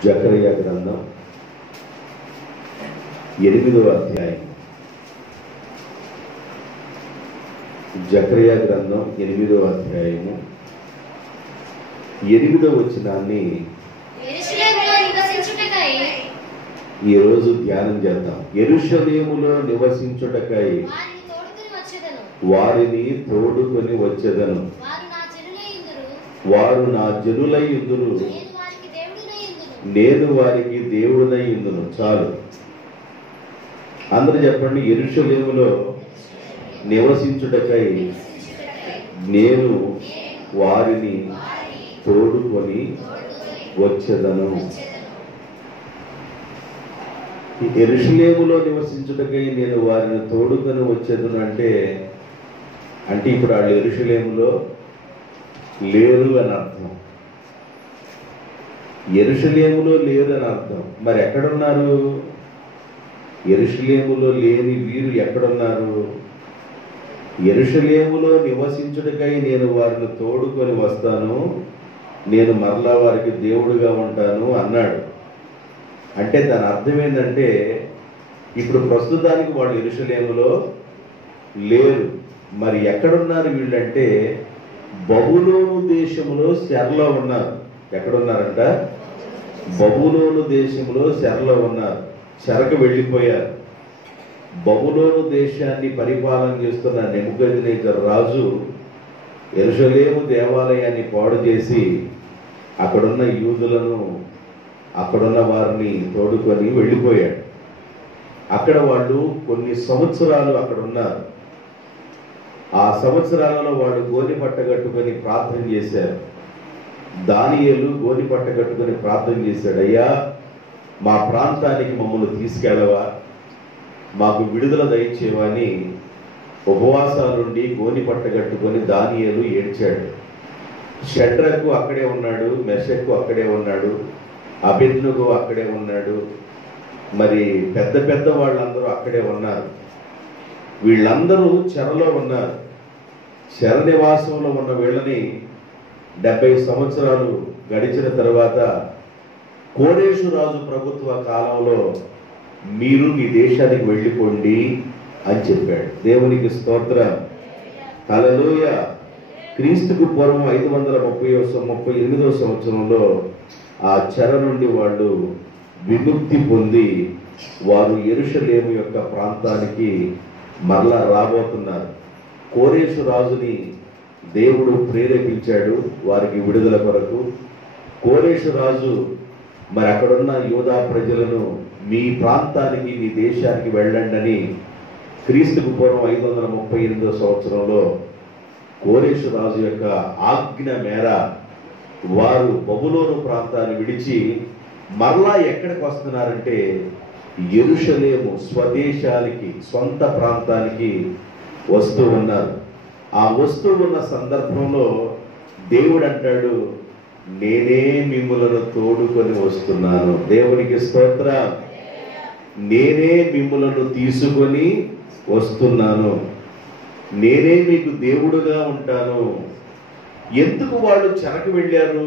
జకరియా గ్రంథం 8వ అధ్యాయం. జకరియా గ్రంథం 8వ అధ్యాయము 8వ వచనాన్ని ఈరోజు ధ్యానం చేద్దాం. యెరూషలేములో నివసించుటకై వారిని తోడుకొని వచ్చెదను, వారు నా జనులై యుందురు, నేను వారికి దేవుడనై యుందును. చాలు, అందరూ చెప్పండి. యెరూషలేములో నివసించుటకై నేను వారిని తోడుకొని వచ్చెదను. యెరూషలేములో నివసించుటకై నేను వారిని తోడుకొని వచ్చేదను అంటే ఇప్పుడు వాళ్ళు యెరూషలేములో లేరు అని అర్థం. యెరూషలేములో లేరు అని అర్థం. మరి ఎక్కడున్నారు? యెరూషలేములో లేని వీరు ఎక్కడున్నారు? యెరూషలేములో నివసించుటకై నేను వారిని తోడుకొని వస్తాను, నేను మరలా వారికి దేవుడుగా ఉంటాను అన్నాడు. అంటే దాని అర్థం ఏంటంటే ఇప్పుడు ప్రస్తుతానికి వాళ్ళు యెరూషలేములో లేరు. మరి ఎక్కడున్నారు వీళ్ళంటే బబులోను దేశంలో చెరలో ఉన్నారు. ఎక్కడున్నారంట? బబులోను దేశంలో చెరలో ఉన్నారు. చెరకు వెళ్ళిపోయారు. బబులోను దేశాన్ని పరిపాలన చేస్తున్న నెబుకద్నెజర్ రాజు యెరూషలేము దేవాలయాన్ని పాడు చేసి అక్కడున్న యూదులను, అక్కడున్న వారిని తోడుకొని వెళ్ళిపోయాడు. అక్కడ వాళ్ళు కొన్ని సంవత్సరాలు అక్కడ ఉన్నారు. ఆ సంవత్సరాలలో వాళ్ళు గోని పట్ట కట్టుకొని ప్రార్థన చేశారు. దానియేలు గోని పట్ట కట్టుకొని ప్రార్థన చేశాడు, అయ్యా మా ప్రాంతానికి మమ్మల్ని తీసుకెళ్ళవా, మాకు విడుదల దయచేవని ఉపవాసాలుండి గోని పట్ట కట్టుకొని దానియేలు ఏడ్చాడు. షడ్రకు అక్కడే ఉన్నాడు, మెషకు అక్కడే ఉన్నాడు, అబెద్నెగో అక్కడే ఉన్నాడు, మరి పెద్ద పెద్ద వాళ్ళందరూ అక్కడే ఉన్నారు. వీళ్ళందరూ చెరలో ఉన్నారు. చెర నివాసంలో ఉన్న వీళ్ళని 70 సంవత్సరాలు గడిచిన తర్వాత కోరేషు రాజు ప్రభుత్వ కాలంలో మీరు మీ దేశానికి వెళ్ళిపోండి అని చెప్పాడు. దేవునికి స్తోత్రం, హల్లెలూయా. క్రీస్తుకు పూర్వం 538వ సంవత్సరంలో ఆ చెర నుండి వాళ్ళు విముక్తి పొంది వారు యెరూషలేము యొక్క ప్రాంతానికి మరలా రాబోతున్నారు. కోరేషు రాజుని దేవుడు ప్రేరేపించాడు వారికి విడుదల కొరకు. కోరేషు రాజు మరి అక్కడున్న యూదా ప్రజలను మీ ప్రాంతానికి, మీ దేశానికి వెళ్ళండి అని క్రీస్తుకు పూర్వం 538వ సంవత్సరంలో కోరేషు రాజు యొక్క ఆజ్ఞ మేర వారు బబులోను ప్రాంతాన్ని విడిచి మరలా ఎక్కడికి వస్తున్నారంటే యెరూషలేము స్వదేశానికి, సొంత ప్రాంతానికి వస్తూ ఉన్నారు. ఆ వస్తూ ఉన్న సందర్భంలో దేవుడు అంటాడు, నేనే మిమ్ములను తోడుకొని వస్తున్నాను. దేవునికి స్తోత్రం. నేనే మిమ్ములను తీసుకొని వస్తున్నాను, నేనే మీకు దేవుడుగా ఉంటాను. ఎందుకు వాళ్ళు చెరకు వెళ్ళారు?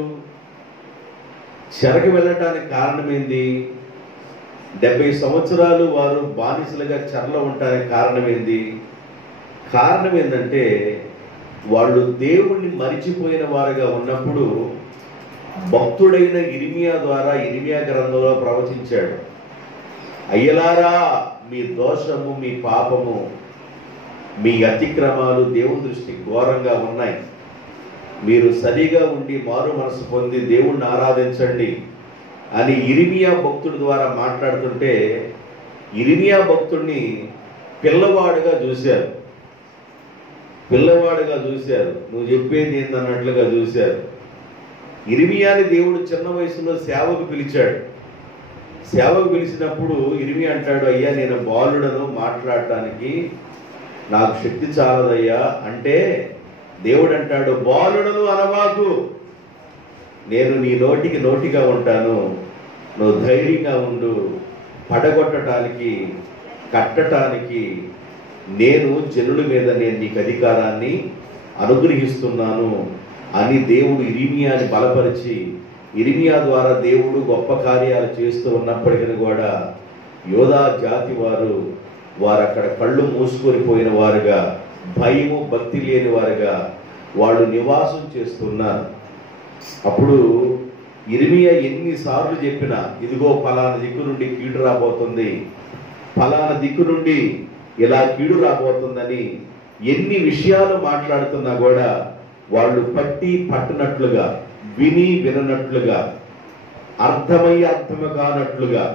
చెరకు వెళ్ళటానికి కారణం ఏంది? 70 సంవత్సరాలు వారు బానిసలుగా చెరలో ఉండటానికి కారణం ఏంది? కారణం ఏంటంటే వాళ్ళు దేవుణ్ణి మరిచిపోయిన వారుగా ఉన్నప్పుడు భక్తుడైన ఇర్మియా ద్వారా ఇర్మియా గ్రంథంలో ప్రవచించాడు, అయ్యలారా మీ దోషము, మీ పాపము, మీ అతిక్రమాలు దేవుని దృష్టికి ఘోరంగా ఉన్నాయి. మీరు సరిగా ఉండి మారు మనసు పొంది దేవుణ్ణి ఆరాధించండి అని ఇర్మియా భక్తుడి ద్వారా మాట్లాడుతుంటే ఇర్మియా భక్తుడిని పిల్లవాడుగా చూశారు. నువ్వు చెప్పేది ఏందన్నట్లుగా చూశారు. ఇర్మియాని దేవుడు చిన్న వయసులో సేవకు పిలిచాడు. సేవకు పిలిచినప్పుడు ఇర్మియా అంటాడు, అయ్యా నేను బాలుడను, మాట్లాడటానికి నాకు శక్తి చాలదయ్యా అంటే దేవుడు అంటాడు, బాలుడను అనవాకు, నేను నీ నోటికి నోటిగా ఉంటాను, నువ్వు ధైర్యంగా ఉండు, పడగొట్టడానికి, కట్టడానికి నేను జనుల మీద నేను నీకు అధికారాన్ని అనుగ్రహిస్తున్నాను అని దేవుడు ఇర్మియాని బలపరిచి ఇర్మియా ద్వారా దేవుడు గొప్ప కార్యాలు చేస్తూ ఉన్నప్పటికీ కూడా యోధా జాతి వారు అక్కడ కళ్ళు మూసుకొని పోయిన వారుగా, భయము భక్తి లేని వారుగా వాళ్ళు నివాసం చేస్తున్నారు. అప్పుడు ఇర్మియా ఎన్నిసార్లు చెప్పినా, ఇదిగో ఫలానా దిక్కు నుండి కీడు రాబోతుంది, ఫలానా దిక్కు నుండి ఇలా కీడు రాబోతుందని ఎన్ని విషయాలు మాట్లాడుతున్నా కూడా వాళ్ళు పట్టనట్లుగా, విని విననట్లుగా, అర్థము కానట్లుగా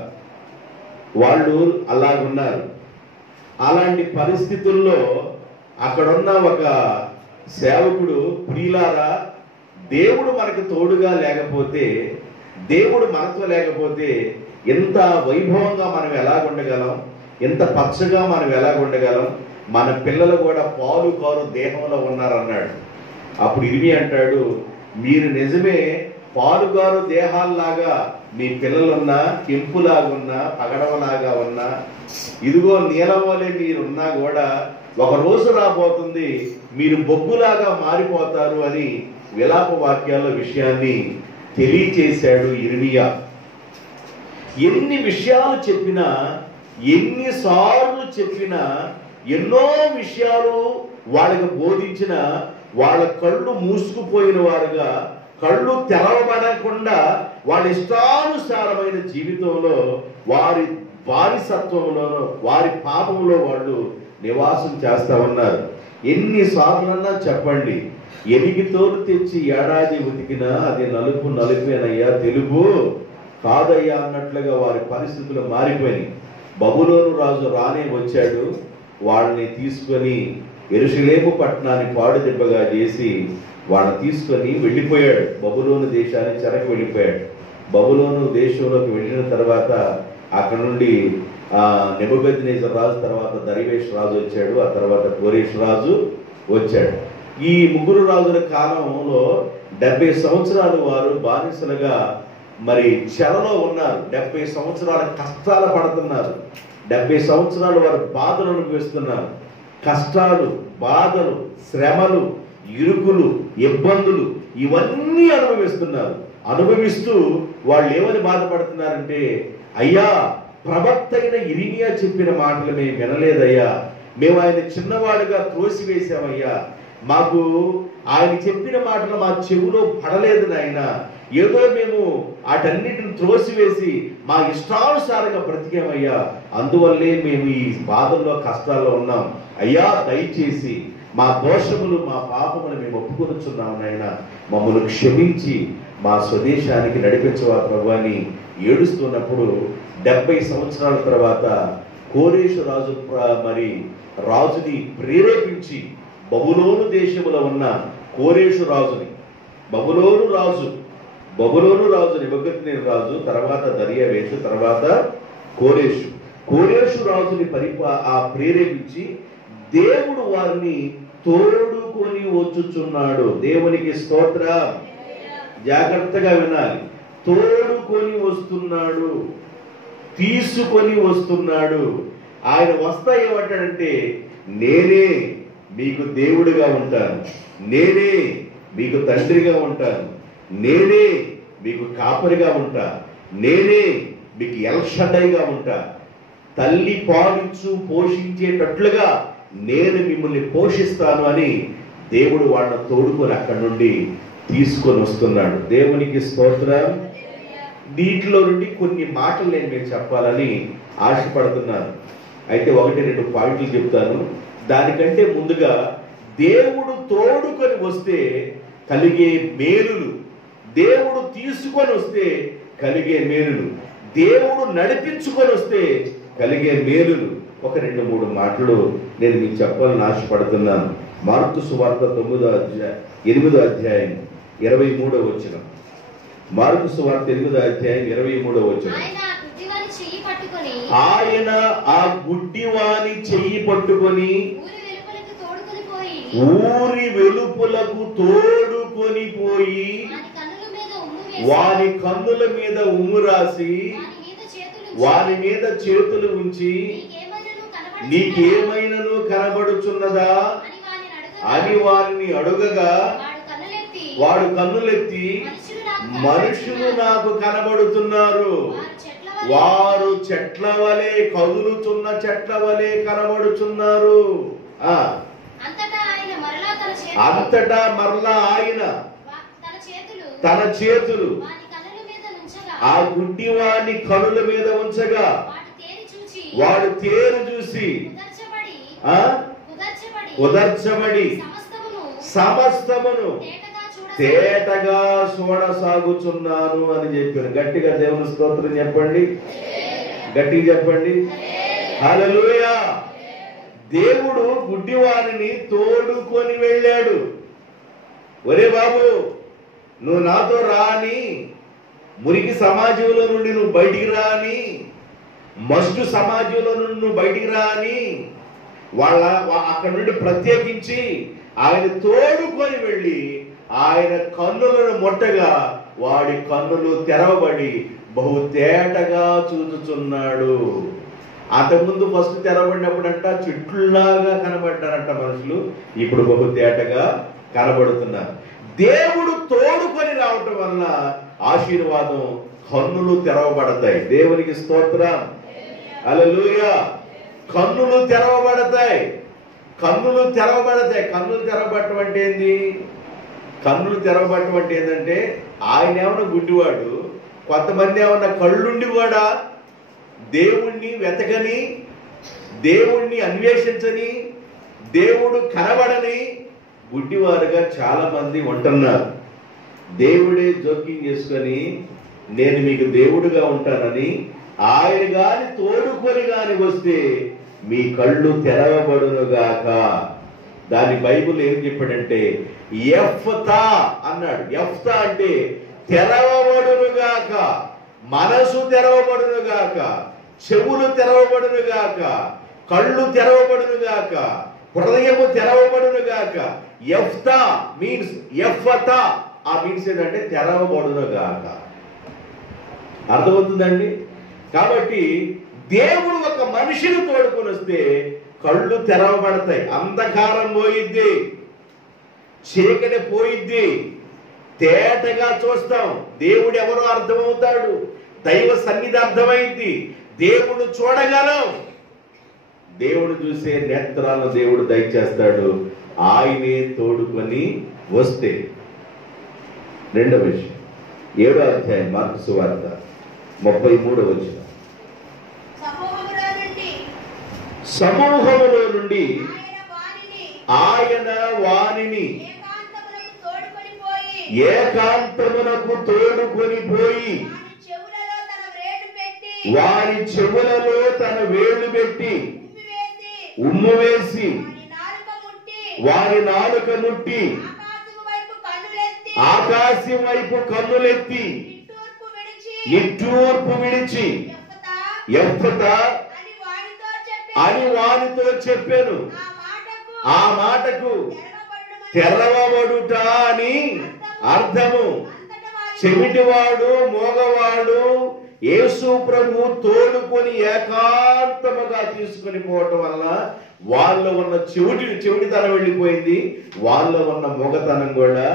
వాళ్ళు అలాగున్నారు. అలాంటి పరిస్థితుల్లో అక్కడున్న ఒక సేవకుడు, ప్రియులారా, దేవుడు మనకు తోడుగా లేకపోతే, దేవుడు మనతో లేకపోతే ఎంత వైభవంగా మనం ఎలాగుండగలం, ఎంత పచ్చగా మనం ఎలాగుండగలం, మన పిల్లలు కూడా పాలు కారు దేహంలో ఉన్నారన్నాడు. అప్పుడు ఇర్మియా అంటాడు, మీరు నిజమే పాలుగారు దేహాల్లాగా మీ పిల్లలున్నా, కెంపులాగున్నా, పగడవలాగా ఉన్నా, ఇదిగో నీలం వలె మీరున్నా కూడా ఒక రోజు రాబోతుంది మీరు బొగ్గులాగా మారిపోతారు అని విలాప వాక్యాల విషయాన్ని తెలియచేశాడు ఇర్మియా. ఎన్ని విషయాలు చెప్పినా, ఎన్నిసార్లు చెప్పినా, ఎన్నో విషయాలు వాళ్ళకి బోధించిన వాళ్ళ కళ్ళు మూసుకుపోయిన వారుగా, కళ్ళు తెరవబడకుండా వాళ్ళ ఇష్టానుసారమైన జీవితంలో, వారి బానిసత్వంలోనూ వారి పాపంలో వాళ్ళు నివాసం చేస్తా ఉన్నారు. ఎన్నిసార్లన్నా చెప్పండి, ఎనిగితోడు తెచ్చి ఏడాది ఉతికినా అది నలుపేనయ్యా, తెలుగు కాదయ్యా అన్నట్లుగా వారి పరిస్థితులు మారిపోయినాయి. బబులోను రాజు రానే వచ్చాడు, వాళ్ళని తీసుకొని యెరూషలేము పట్టణాన్ని పాడుదెబ్బగా చేసి వాళ్ళని తీసుకొని వెళ్ళిపోయాడు. బబులోను దేశాన్ని చెరకు వెళ్ళిపోయాడు. బబులోను దేశంలోకి వెళ్ళిన తర్వాత అక్కడ నుండి నెబుకద్నెజర్ రాజు తర్వాత దర్యావేషు రాజు వచ్చాడు, ఆ తర్వాత కోరేషు రాజు వచ్చాడు. ఈ ముగ్గురు రాజుల కాలంలో 70 సంవత్సరాలు వారు బానిసలుగా మరి చెరలో ఉన్నారు. 70 సంవత్సరాల కష్టాలు పడుతున్నారు. 70 సంవత్సరాలు వారు బాధలు అనుభవిస్తున్నారు. కష్టాలు, బాధలు, శ్రమలు, ఇరుకులు, ఇబ్బందులు ఇవన్నీ అనుభవిస్తూ వాళ్ళు ఏమని బాధపడుతున్నారంటే, అయ్యా, ప్రవక్త అయిన ఇర్మియా చెప్పిన మాటలు మేము వినలేదయ్యా, మేము ఆయన చిన్నవాడుగా త్రోసివేశామయ్యా, మాకు ఆయన చెప్పిన మాటలు మా చెవులో పడలేదు నాయన, ఏదో మేము వాటన్నిటిని త్రోసివేసి మా ఇష్టానుసారంగా బ్రతికామయ్యా, అందువల్లే మేము ఈ బాధల్లో కష్టాల్లో ఉన్నాం. అయ్యా, దయచేసి మా దోషములు, మా పాపములు మేము ఒప్పుకొనుచున్నాం నాయన, మమ్మల్ని క్షమించి మా స్వదేశానికి నడిపించవా ప్రభు అని ఏడుస్తున్నప్పుడు 70 సంవత్సరాల తర్వాత కోరేషు రాజు రాజుని ప్రేరేపించి బబులోను దేశంలో ఉన్న కోరేషు రాజుని, బబులోను రాజు నెబుకద్నెజరు రాజు, తర్వాత దర్యావేషు, తర్వాత కోరేషు రాజుని ప్రేరేపించి దేవుడు వారిని తోడుకొని వచ్చుచున్నాడు. దేవునికి స్తోత్రం. జాగ్రత్తగా వినాలి. తోడుకొని వస్తున్నాడు, తీసుకొని వస్తున్నాడు. ఆయన వస్తా ఏమంటాడంటే, నేనే మీకు దేవుడిగా ఉంటాను, నేనే మీకు తండ్రిగా ఉంటాను, నేనే మీకు కాపరిగా ఉంటా, నేనే మీకు ఎల్షడైగా ఉంటా, తల్లి పాలించు పోషించేటట్లుగా నేను మిమ్మల్ని పోషిస్తాను అని దేవుడు వాళ్ళని తోడుకొని అక్కడి నుండి తీసుకొని వస్తున్నాడు. దేవునికి స్తోత్రం. దీంట్లో నుండి కొన్ని మాటలు నేను మీకు చెప్పాలని ఆశపడుతున్నాను. అయితే 1-2 పాయింట్లు చెప్తాను. దానికంటే ముందుగా దేవుడు తోడుకొని వస్తే కలిగే మేలులు, దేవుడు తీసుకొని వస్తే కలిగే మేలులు, దేవుడు నడిపించుకొని వస్తే కలిగే మేలులు 1-2-3 మాటలు నేను మీకు చెప్పాలని ఆశపడుతున్నాను. మార్కు సువార్త 8వ అధ్యాయం 23వ వచనం. మార్కు సువార్త 8వ అధ్యాయం 23వ వచనం. ఆయన ఆ గుడ్డివాని చెయ్యి పట్టుకొని ఊరి వెలుపులకు తోడుకొని పోయి వాని కన్నుల మీద ఉమ్ము రాసి వాని మీద చేతులు ఉంచి, నీకేమైనను కనబడుచున్నదా అని వారిని అడుగగా వాడు కన్నులెత్తి మనుషులు నాకు కనబడుతున్నారు, వారు చెట్ల వలె కదులుతున్న చెట్ల వలె కనబడుతున్నారు. అంతటా మరలా ఆయన తన చేతులు ఆ గుడ్డివాని కనుల మీద ఉంచగా వాడు తేరు చూసి కుదర్చబడి సమస్తమును తేటగా చూడసాగుచున్నాను అని చెప్పాను. గట్టిగా దేవుని స్తోత్రం చెప్పండి, గట్టిగా చెప్పండి. హల్లెలూయా. దేవుడు గుడ్డివారిని తోడుకొని వెళ్ళాడు. ఒరే బాబు, నువ్వు నాతో రాని, మురికి సమాజంలో నుండి నువ్వు బయటికి రాని, మస్టు సమాజంలో నుండి నువ్వు బయటికి రాని అక్కడ నుండి ప్రత్యేకించి ఆయన తోడుకొని వెళ్ళి ఆయన కన్నులను ముట్టగా వాడి కన్నులు తెరవబడి బహు తేటగా చూచుచున్నాడు. అంతకుముందు ఫస్ట్ తెరవబడినప్పుడంట చెట్లులాగా కనబడ్డారంట మనుషులు, ఇప్పుడు బహు తేటగా కనబడుతున్నారు. దేవుడు తోడుకొని రావటం వల్ల ఆశీర్వాదం, కన్నులు తెరవబడతాయి. దేవునికి స్తోత్రం. హల్లెలూయా. కన్నులు తెరవబడతాయి, కన్నులు తెరవబడతాయి. కన్నులు తెరవబడటం అంటే ఏంది? కన్నులు తెరవబడటం అంటే ఏంటంటే ఆయన ఏమన్నా గుడ్డివాడు, కొంతమంది ఏమన్నా కళ్ళుండి కూడా దేవుణ్ణి వెతకని, దేవుణ్ణి అన్వేషించని, దేవుడు కనబడని గుడ్డివారుగా చాలా మంది ఉంటున్నారు. దేవుడే జోక్యం చేసుకొని నేను మీకు దేవుడుగా ఉంటానని ఆయన గాని తోడుకొని గాని వస్తే మీ కళ్ళు తెరవబడునుగాక. దాని బైబిల్ ఏం చెప్పాడంటే యెఫ్తా అన్నాడు. యెఫ్తా అంటే తెరవబడునుగాక, మనసు తెరవబడునుగాక, చెవులు తెరవబడునుగాక, కళ్ళు తెరవబడునుగాక, హృదయము తెరవబడునుగాక. యెఫ్తా మీన్స్ యెఫ్తా, ఆ మీన్స్ ఏంటంటే తెరవబడునుగాక. అర్థమవుతుందండి? కాబట్టి దేవుడు ఒక మనిషిని తోడుకొని వస్తే కళ్ళు తెరవబడతాయి, అంధకారం పోయిద్ది, చీకటి పోయిద్ది, తేటగా చూస్తాం. దేవుడు ఎవరో అర్థమవుతాడు, దైవ సన్నిధి అర్థమైంది, దేవుడు చూడగలం. దేవుడు చూసే నేత్రాలను దేవుడు దయచేస్తాడు ఆయనే తోడుకొని వస్తే. రెండవ విషయం, 7వ అధ్యాయం మార్కు సువార్త 33వ వచనం. సమూహములో నుండి ఆయన వానిని ఏకాంతమునకు తోడుకొని పోయి వారి చెవులలో తన వేళ్లు పెట్టి ఉమ్ము వేసి వారి నాలుక ముట్టి ఆకాశం వైపు కన్నులెత్తి నిట్టూర్పు విడిచి యెఫ్తా అని వానితో చెప్పాను. ఆ మాటకు తెరవబడుట అని అర్థము. చెవిటివాడు, మోగవాడు యేసు ప్రభు తోడుకొని ఏకాంతముగా తీసుకొని పోవటం వల్ల వాళ్ళలో ఉన్న చెవిటితనం వెళ్ళిపోయింది, వాళ్ళలో ఉన్న మోగతనం కూడా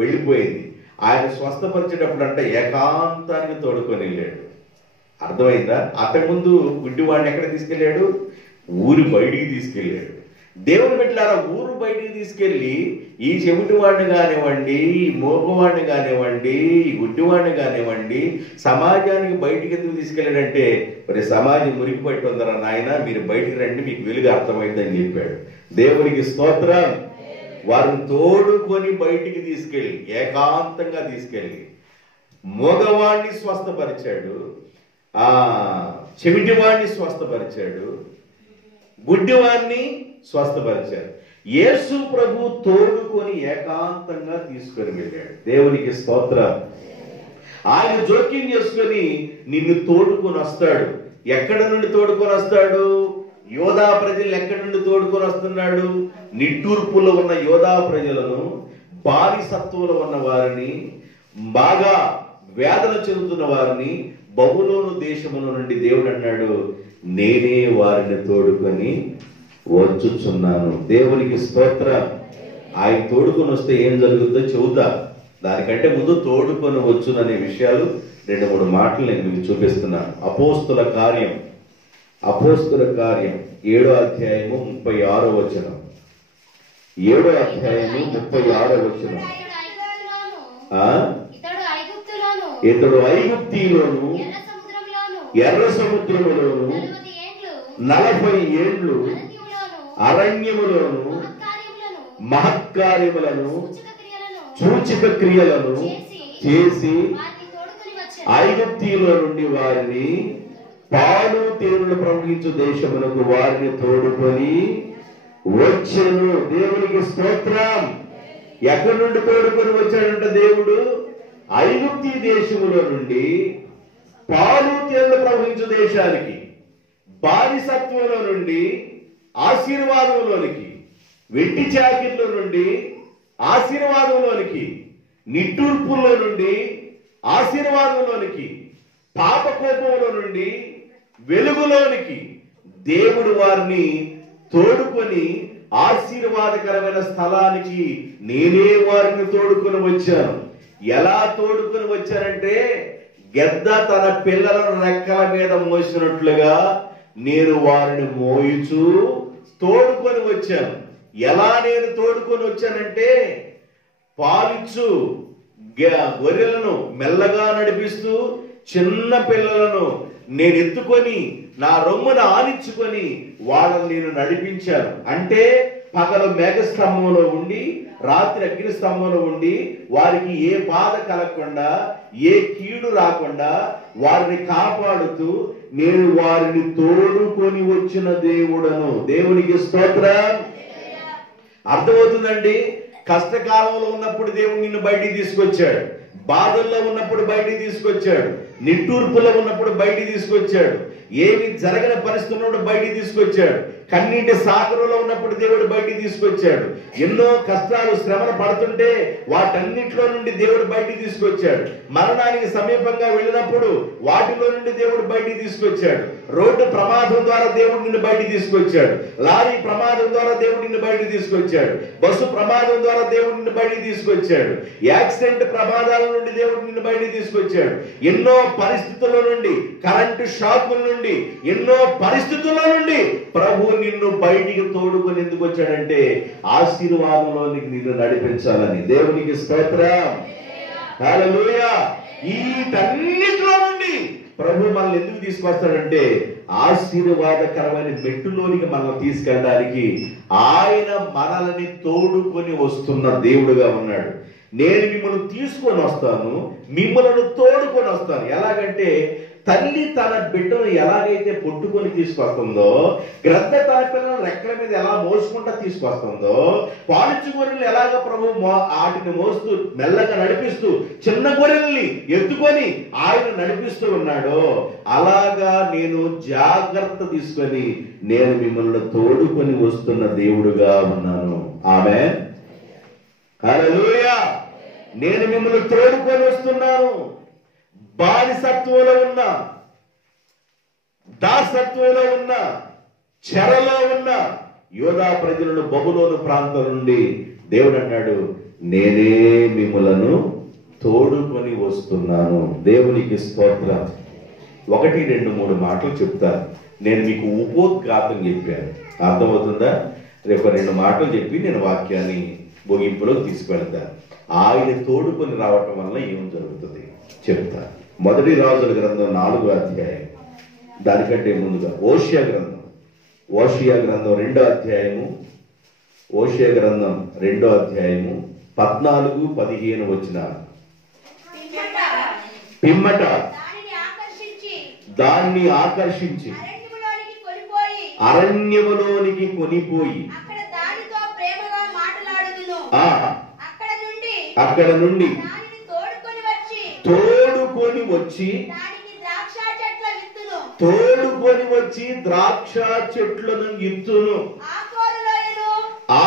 వెళ్ళిపోయింది. ఆయన స్వస్థపరిచేటప్పుడు అంటే ఏకాంతాన్ని తోడుకొని వెళ్ళాడు. అర్థమైందా? అంతకుముందు గుడ్డివాడిని ఎక్కడ తీసుకెళ్ళాడు? ఊరి బయటికి తీసుకెళ్ళాడు. దేవుని బిడ్డలారా, ఊరు బయటికి తీసుకెళ్ళి ఈ చెవిటివాడిని కానివ్వండి, ఈ మోగవాడిని కానివ్వండి, ఈ గుడ్డివాడిని కానివ్వండి సమాజానికి బయటికి ఎందుకు తీసుకెళ్ళాడంటే, మరి సమాజం మురికి పట్టి ఉందరా నాయన, మీరు బయటికి రండి, మీకు వెలుగు అర్థమైందని చెప్పాడు. దేవునికి స్తోత్రం. వారిని తోడుకొని బయటికి తీసుకెళ్ళి ఏకాంతంగా తీసుకెళ్ళి మోగవాడిని స్వస్థపరిచాడు, చెవిటివాడిని స్వస్థపరిచాడు, గుడ్డివాడిని స్వస్థపరిచాడు. యేసు ప్రభు తోడుకొని ఏకాంతంగా తీసుకొని వెళ్ళాడు. దేవునికి స్తోత్రం. ఆయన జోక్యం చేసుకొని నిన్ను తోడుకొని వస్తాడు. ఎక్కడ నుండి తోడుకొని వస్తాడు? యోధా ప్రజలను ఎక్కడి నుండి తోడుకొని వస్తున్నాడు? నిట్టూర్పులో ఉన్న యోధా ప్రజలను, బానిసత్వంలో ఉన్న వారిని, బాగా వేదన చెందుతున్న వారిని బబులోను దేశముల నుండి దేవుడు అన్నాడు, నేనే వారిని తోడుకొని వచ్చుచున్నాను. దేవునికి స్తోత్రం. ఆయన తోడుకొని వస్తే ఏం జరుగుతుందో చెబుతా. దానికంటే ముందు తోడుకొని వచ్చుననే విషయాలు 2-3 మాటలు నేను మీకు చూపిస్తున్నాను. అపోస్తుల కార్యం 7వ అధ్యాయము 36వ వచనం. 7వ అధ్యాయము 36వ వచనం. ఇతడు ఐగుప్తిలోను ఎర్ర సముద్రములోను 40 ఏండ్లు అరణ్యములోను మహత్కార్యములను సూచక క్రియలను చేసి ఐగుప్తిలో నుండి వారిని పాలు తేనెలు ప్రవహించు దేశమునకు వారిని తోడుకొని వచ్చెను. దేవునికి స్తోత్రం. ఎక్కడి నుండి తోడుకొని వచ్చాడంట దేవుడు? ఐగుప్తి దేశములో నుండి పాలు తేనెలు ప్రవహించు దేశానికి, బానిసత్వంలో నుండి ఆశీర్వాదంలోనికి, వెంటి చాకిర్లో నుండి ఆశీర్వాదంలోనికి, నిట్టూర్పుల్లో నుండి ఆశీర్వాదంలోనికి, పాప కోపంలో నుండి వెలుగులోనికి దేవుడు వారిని తోడుకొని ఆశీర్వాదకరమైన స్థలానికి నేనే వారిని తోడుకొని వచ్చాను. ఎలా తోడుకొని వచ్చానంటే, గెద్ద తన పిల్లలను రెక్కల మీద మోసినట్లుగా నేను వారిని మోయుచు తోడుకొని వచ్చాను. ఎలా నేను తోడుకొని వచ్చానంటే, పాలిచ్చు గొర్రెలను మెల్లగా నడిపిస్తూ చిన్న పిల్లలను నేను ఎత్తుకొని నా రొమ్మున ఆనించుకొని వాళ్ళని నేను నడిపించాను. అంటే పగలు మేఘస్తంభంలో ఉండి రాత్రి అగ్ని స్తంభంలో ఉండి వారికి ఏ బాధ కలగకుండా, ఏ కీడు రాకుండా వారిని కాపాడుతూ నేను వారిని తోడుకొని వచ్చిన దేవుడను. దేవునికి స్తోత్రం. అర్థమవుతుందండి? కష్టకాలంలో ఉన్నప్పుడు దేవుడు నిన్ను బయటికి తీసుకొచ్చాడు, బాధల్లో ఉన్నప్పుడు బయటికి తీసుకొచ్చాడు, నిట్టూర్పులో ఉన్నప్పుడు బయటికి తీసుకొచ్చాడు, ఏమి జరగని పరిస్థితి ఉన్నప్పుడు బయటికి తీసుకొచ్చాడు, కన్నీటి సాగరంలో ఉన్నప్పుడు దేవుడు బయటికి తీసుకొచ్చాడు, ఎన్నో కష్టాలు శ్రమలు పడుతుంటే వాటన్నిటిలో నుండి దేవుడు బయటికి తీసుకొచ్చాడు, మరణానికి సమీపంగా వెళ్ళినప్పుడు వాటిలో నుండి దేవుడు బయటికి తీసుకొచ్చాడు, రోడ్డు ప్రమాదం ద్వారా దేవుడు నిన్ను బయటికి తీసుకొచ్చాడు, లారీ ప్రమాదం ద్వారా దేవుడు నిన్ను బయటికి తీసుకొచ్చాడు, బస్సు ప్రమాదం ద్వారా దేవుడు నిన్ను బయటికి తీసుకొచ్చాడు, యాక్సిడెంట్ ప్రమాదాల నుండి దేవుడు నిన్ను బయటికి తీసుకొచ్చాడు, ఎన్నో పరిస్థితుల నుండి, కరెంటు షాకుల నుండి, ఎన్నో పరిస్థితుల నుండి ప్రభు నిన్ను బయటికి తోడుకొని ఎందుకు వచ్చాడంటే ఆశీర్వాదంలోనికి నిన్ను నడిపించాలని. దేవునికి స్తోత్రం. హల్లెలూయా. వీటన్నిటిలో నుండి ప్రభు మనల్ని ఎందుకు తీసుకొస్తాడంటే ఆశీర్వాదకరమైన మెట్టులోనికి మనల్ని తీసుకెళ్ళడానికి ఆయన మనల్ని తోడుకొని వస్తున్న దేవుడుగా ఉన్నాడు. నేను మిమ్మల్ని తీసుకొని వస్తాను, మిమ్మల్ని తోడుకొని వస్తాను. ఎలాగంటే తల్లి తన బిడ్డను ఎలాగైతే పొట్టుకొని తీసుకొస్తుందో, గ్రద్ద తన పిల్లలను రెక్కల మీద ఎలా మోసుకుంటా తీసుకొస్తుందో, పాలిచ్చు గొర్రెలు ఎలాగ ప్రభు వాటిని మోస్తూ మెల్లగా నడిపిస్తూ చిన్న గొర్రెల్ని ఎత్తుకొని ఆయన నడిపిస్తూ ఉన్నాడో, అలాగా నేను జాగ్రత్త తీసుకొని నేను మిమ్మల్ని తోడుకొని వస్తున్న దేవుడుగా ఉన్నాను. ఆమేన్. హల్లెలూయా. నేను మిమ్మల్ని తోడుకొని వస్తున్నాను. బానిసత్వంలో ఉన్న, దాసత్వంలో ఉన్న, చెరలో ఉన్న యోధా ప్రజలను బబులోను ప్రాంతం నుండి దేవుడు అన్నాడు, నేనే మిమ్మలను తోడుకొని వస్తున్నాను. దేవునికి స్తోత్రం. 1-2-3 మాటలు చెప్తాను. నేను మీకు ఉపోద్ఘాతం చెప్పాను, అర్థమవుతుందా? రేపు 2 మాటలు చెప్పి నేను వాక్యాన్ని ముగింపులోకి తీసుకెళ్తాను. ఆయన తోడుకొని రావటం వల్ల ఏం జరుగుతుంది చెప్తాను. 1 రాజుల గ్రంథం 4వ అధ్యాయం, దానికంటే ముందుగా ఓషియా గ్రంథం 2వ అధ్యాయము, ఓషియా గ్రంథం 2వ అధ్యాయము 14-15 వచనాలు. పిమ్మట దాన్ని ఆకర్షించి అరణ్యములోనికి కొనిపోయి అక్కడ నుండి తోడుకొని వచ్చి ద్రాక్ష చెట్లను ఇత్తును.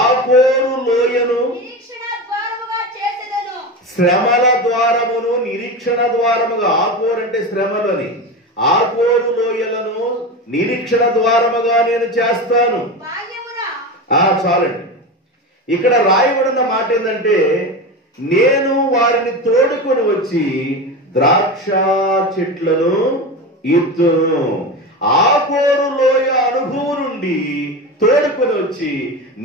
ఆకోరు లోయను శ్రమల ద్వారమును నిరీక్షణ ద్వారముగా, ఆకోరు అంటే శ్రమలని, ఆకోరు లోయలను నిరీక్షణ ద్వారముగా నేను చేస్తాను. చాలండి. ఇక్కడ రాయబడిన మాట ఏంటంటే నేను వారిని తోడుకొని వచ్చి ద్రాక్ష చెట్లను ఎత్తును. ఆకోరు లోయ అనుభవం నుండి తోడుకొని వచ్చి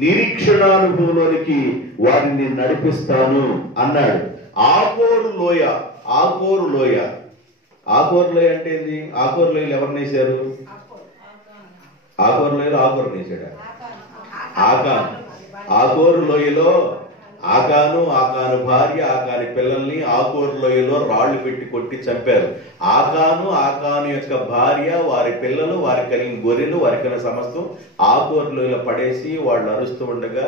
నిరీక్షణ అనుభవంలోనికి వారిని నడిపిస్తాను అన్నాడు. ఆకోరు లోయ, ఆకోరు లోయ, ఆకోరు లోయ అంటే ఏంది? ఆకోరు లోయలు ఎవరిని వేశారు? ఆకోరు లోయలో ఆకోరు వేసాడా? ఆకాను. ఆకోరు లోయలో ఆకాను, ఆకాను భార్య, ఆకాని పిల్లల్ని ఆకోరు లోయలో రాళ్లు పెట్టి కొట్టి చంపారు. ఆకాను యొక్క భార్య, వారి పిల్లలు, వారి కలిగిన గొర్రెలు, వారి కలిగిన సమస్తం ఆకోరు లోయలో పడేసి వాళ్ళు అరుస్తూ ఉండగా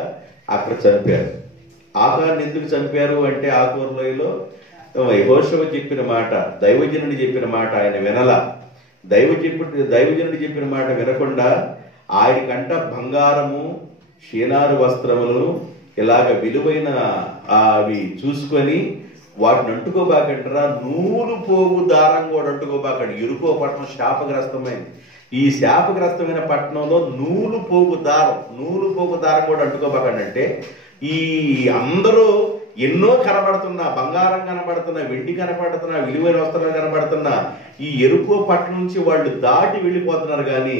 అక్కడ చంపారు. ఆకాన్ని ఎందుకు చంపారు అంటే ఆకోరు లోయలో యెహోషువ చెప్పిన మాట, దైవజనుడి చెప్పిన మాట ఆయన వినల. దైవజనుడి చెప్పిన మాట వినకుండా ఆయనకంట బంగారము, షీనారు వస్త్రములను ఇలాగ విలువైన అవి చూసుకొని వాటిని అంటుకోబాకంటారా, నూలు పోగు దారం కూడా అంటుకోబాకండి. ఎరుకో పట్టణం శాపగ్రస్తమైంది. ఈ శాపగ్రస్తమైన పట్టణంలో నూలు పోగు దారం కూడా అంటుకోబాకండి. అంటే ఈ అందరూ ఎన్నో కనబడుతున్నా, బంగారం కనబడుతున్నా, వెండి కనబడుతున్నా, విలువైన వస్త్రాలు కనబడుతున్నా, ఈ ఎరుకో పట్టణం నుంచి వాళ్ళు దాటి వెళ్ళిపోతున్నారు. కానీ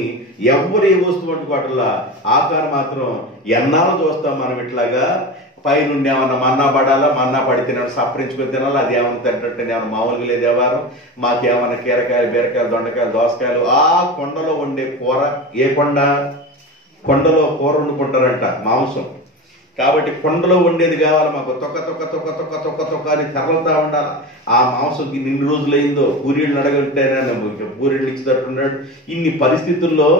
ఎవరు ఏ వస్తువు అంటుకోవట్లా. ఆకారం మాత్రం ఎన్నాళ్ళు చూస్తాం మనం ఇట్లాగా పైనుండి ఏమన్నా మన్నా పడాలా, మన్నా పడి తినాలి, సప్పరించుకొని తినాలి. అది ఏమన్నా తింటే ఏమన్నా మామూలుగా లేదు వ్యవహారం. మాకేమన్నా కీరకాయలు, బీరకాయలు, దొండకాయలు, దోసకాయలు, ఆ కొండలో వండే కూర. ఏ కొండ? కొండలో కూర వండుకుంటారంట మాంసం. కాబట్టి కొండలో వండేది కావాలి మాకు. తొక్క తొక్క తొక్క తొక్క తొక్క తొక్క అని తరలుతా ఉండాలి. ఆ మాంసంకి ఇన్ని రోజులైందో పూరీళ్ళు అడగంటేనే పూరీళ్ళు ఇచ్చినట్టున్నాడు. ఇన్ని పరిస్థితుల్లో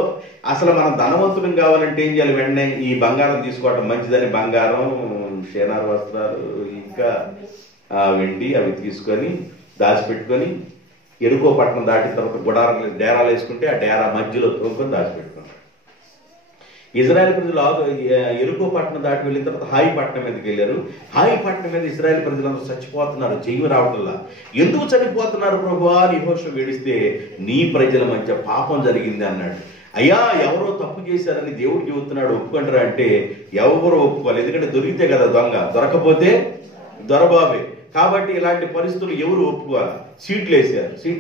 అసలు మనం ధనవంతులం కావాలంటే ఏం చేయాలి? వెంటనే ఈ బంగారం తీసుకోవడం మంచిదని బంగారం, షేనార్ వస్త్రాలు, ఇంకా వెండి అవి తీసుకొని దాచిపెట్టుకొని ఎరుకో పట్టణం దాటిన తర్వాత డేరాలు వేసుకుంటే ఆ డేరా మధ్యలో తోముకొని దాచిపెట్టుకున్నాం. ఇజ్రాయెల్ ప్రజలు ఎరుకో పట్టణం దాటి వెళ్ళిన తర్వాత హాయి పట్టణం మీదకి వెళ్ళారు. హాయి పట్టణం మీద ఇజ్రాయెల్ ప్రజలందరూ చచ్చిపోతున్నారు, జైలు రావటంలా. ఎందుకు చనిపోతున్నారు ప్రభువా అని యెహోషువ వేడిస్తే, నీ ప్రజల మధ్య పాపం జరిగింది అన్నాడు. అయ్యా ఎవరో తప్పు చేశారని దేవుడు చెబుతున్నాడు, ఒప్పుకుంటారా అంటే ఎవరు ఒప్పుకోవాలి. ఎందుకంటే దొరికితే కదా దొంగ, దొరకపోతే దొరబాబే. కాబట్టి ఇలాంటి పరిస్థితులు ఎవరు ఒప్పుకోవాలి? సీట్లు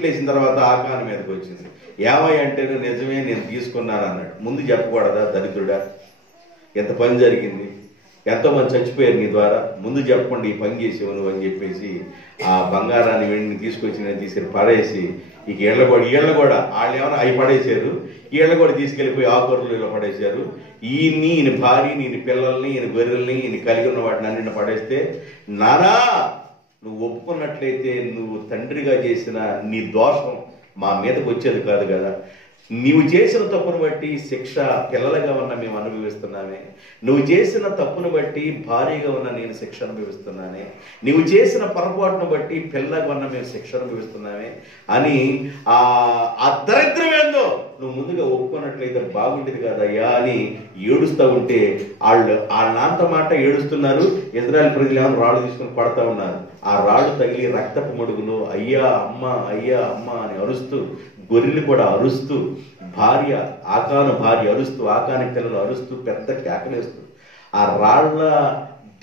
వేసిన తర్వాత ఆకాని మీదకి వచ్చింది. ఏమై అంటే నిజమే నేను తీసుకున్నాను అన్నాడు. ముందు చెప్పకూడదా? దరిద్రుడా, ఎంత పని జరిగింది, ఎంతోమంది చచ్చిపోయారు నీ ద్వారా, ముందు చెప్పకుండా ఈ పని చేసేవు నువ్వు అని చెప్పేసి ఆ బంగారాన్ని వెండిని తీసుకొచ్చి పడేసి ఇక ఈళ్ళ కూడా వాళ్ళు ఏమైనా అవి పడేశారు. ఈళ్ళ కూడా తీసుకెళ్ళిపోయి ఆకుకూరలలో పడేశారు. ఈయన భార్యని, ఈయన పిల్లల్ని, ఈయన గొర్రెల్ని, ఈయన కలిగి ఉన్న వాటిని అన్నింటిని పడేస్తే, నానా నువ్వు ఒప్పుకున్నట్లయితే నువ్వు తండ్రిగా చేసిన నీ దోషం మా మీదకి వచ్చేది కాదు కదా. నీవు చేసిన తప్పును బట్టి శిక్ష పిల్లలుగా ఉన్న మేము అనుభవిస్తున్నామే. నువ్వు చేసిన తప్పును బట్టి భార్యగా ఉన్న నేను శిక్ష అనుభవిస్తున్నానే. నువ్వు చేసిన పొరపాటును బట్టి పిల్లగా ఉన్న మేము శిక్ష అనుభవిస్తున్నామే అని ఆ దరిద్రం ఏందో నువ్వు ముందుగా ఒప్పుకున్నట్లయితే బాగుండేది కదయ్యా అని ఏడుస్తూ ఉంటే వాళ్ళు ఆ నాంత మాట ఏడుస్తున్నారు. ఇజ్రాయెల్ ప్రజలు ఏమైనా రాళ్ళు తీసుకుని పడతా ఉన్నారు. ఆ రాళ్ళు తగిలి రక్తపు మడుగులో అయ్యా అమ్మ అని అరుస్తూ, గొర్రెలు కూడా అరుస్తూ, ఆకాను భార్య అరుస్తూ, ఆకాని పిల్లలు అరుస్తూ పెద్ద కేకలేస్తూ ఆ రాళ్ల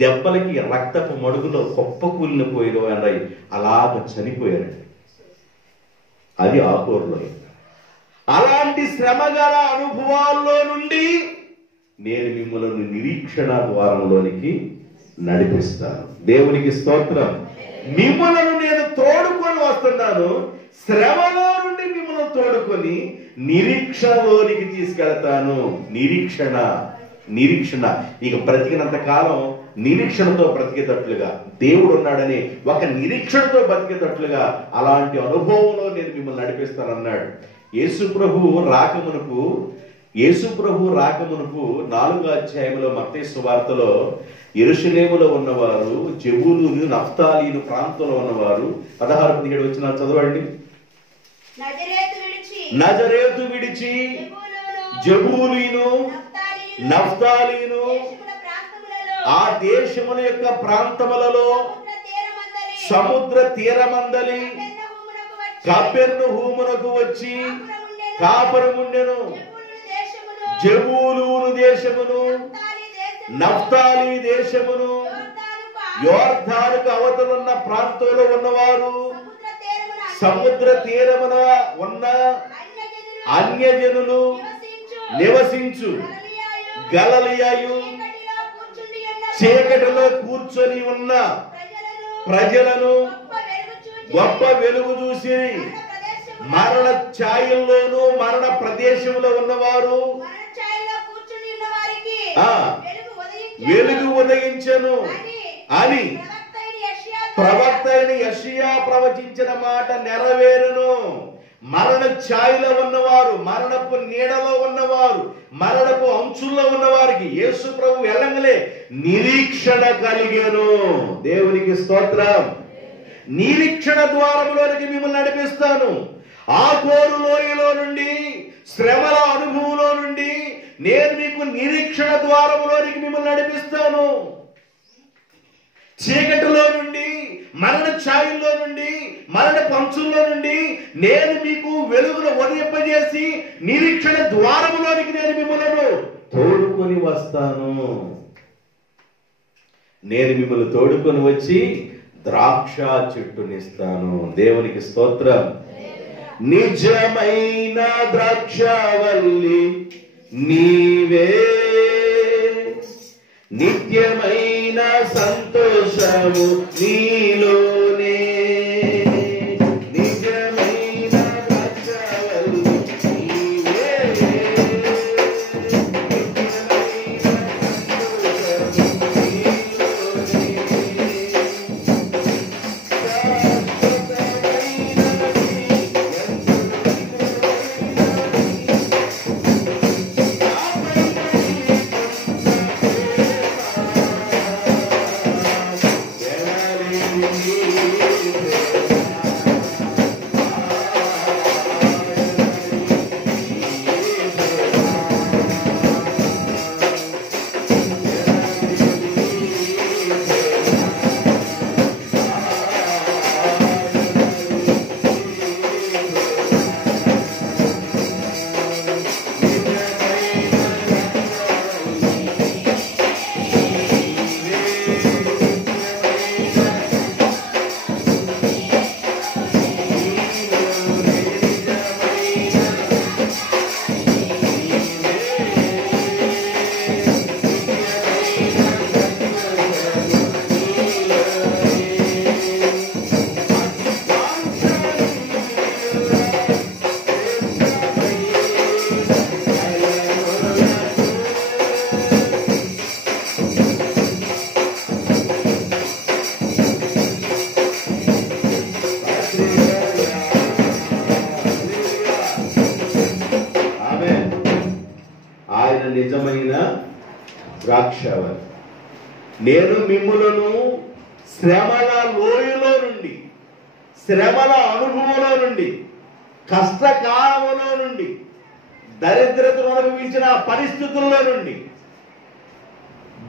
దెబ్బలకి రక్తపు మడుగులో కుప్పకూలిన పోయిన అన్నాయి. అలాగ చనిపోయారండి. అది ఆకోరులో. అలాంటి శ్రమగల అనుభవాల్లో నుండి నేను మిమ్మల్ని నిరీక్షణ ద్వారంలోనికి నడిపిస్తాను. దేవునికి స్తోత్రం. మిమ్మల్ని నేను తోడుకొని వస్తున్నాను. శ్రమలో నుండి మిమ్మల్ని తోడుకొని నిరీక్షణలోనికి తీసుకెళ్తాను. నిరీక్షణ ఇక బ్రతికినంత కాలం నిరీక్షణతో బ్రతికేటట్లుగా, దేవుడు ఉన్నాడని ఒక నిరీక్షణతో బ్రతికేటట్లుగా అలాంటి అనుభవంలో నేను మిమ్మల్ని నడిపిస్తానన్నాడు. యేసు ప్రభు రాకమునుపు 4వ అధ్యాయంలో మత్తయి సువార్తలో యెరూషలేములో ఉన్నవారు, జెబూలూను, నఫ్తాలీను ప్రాంతంలో ఉన్నవారు 16-17 వచనాలు చదవండి. నజరేతు విడిచి జెబూలూను, నఫ్తాలీను ఆ దేశముల యొక్క ప్రాంతములలో సముద్ర తీరమందలి కపెర్నహూమునకు వచ్చి కాపురముండెను. జెబూలూను దేశమును, నఫ్తాలి దేశమును, యోర్దానుకు అవతలున్న ప్రాంతంలో ఉన్నవారు, సముద్ర తీరమున ఉన్న అన్యజనులు నివసించు గలిలయయు చీకటిలో కూర్చొని ఉన్న ప్రజలను గొప్ప వెలుగు చూసి మరణ ఛాయల్లోనూ మరణ ప్రదేశంలో ఉన్నవారు వెలుగు ఉదయించను అని ప్రవక్త అయిన యెషయా ప్రవచించిన మాట నెరవేరును. మరణ ఛాయలో ఉన్నవారు, మరణపు నీడలో ఉన్నవారు, మరణపు అంచుల్లో ఉన్నవారికి యేసు ప్రభు వెళ్ళంగలే నిరీక్షణ కలిగెను. దేవునికి స్తోత్రం. నిరీక్షణ ద్వారములోనికి మిమ్మల్ని నడిపిస్తాను. ఆ కోరు లోయలో నుండి, శ్రమల అనుభవంలో నుండి నేను మీకు నిరీక్షణ ద్వారములోనికి మిమ్మల్ని నడిపిస్తాను. చీకటిలో నుండి, మరణ ఛాయల్లో నుండి, మరణ పంచుల్లో నుండి నేను మీకు వెలుగును ఉదయింపజేసి నిరీక్షణ ద్వారములోనికి నేను మిమ్మల్ని తోడుకొని వస్తాను. నేను మిమ్మల్ని తోడుకొని వచ్చి ద్రాక్ష చెట్టునిస్తాను. దేవునికి స్తోత్రం. నిజమైన ద్రాక్షవల్లి నీవే, నిత్యమైన సంతోషము నీలోనే. నిజమైన ద్రాక్షవల్లి నీవే, నిత్యమైన సంతోషము నిజమైన ద్రాక్షవల్లి. నేను మిమ్ములను శ్రమల లోయలో నుండి, శ్రమల అనుభవంలో నుండి, కష్టకాలంలో నుండి, దరిద్రతను అనుభవించిన పరిస్థితుల్లో నుండి,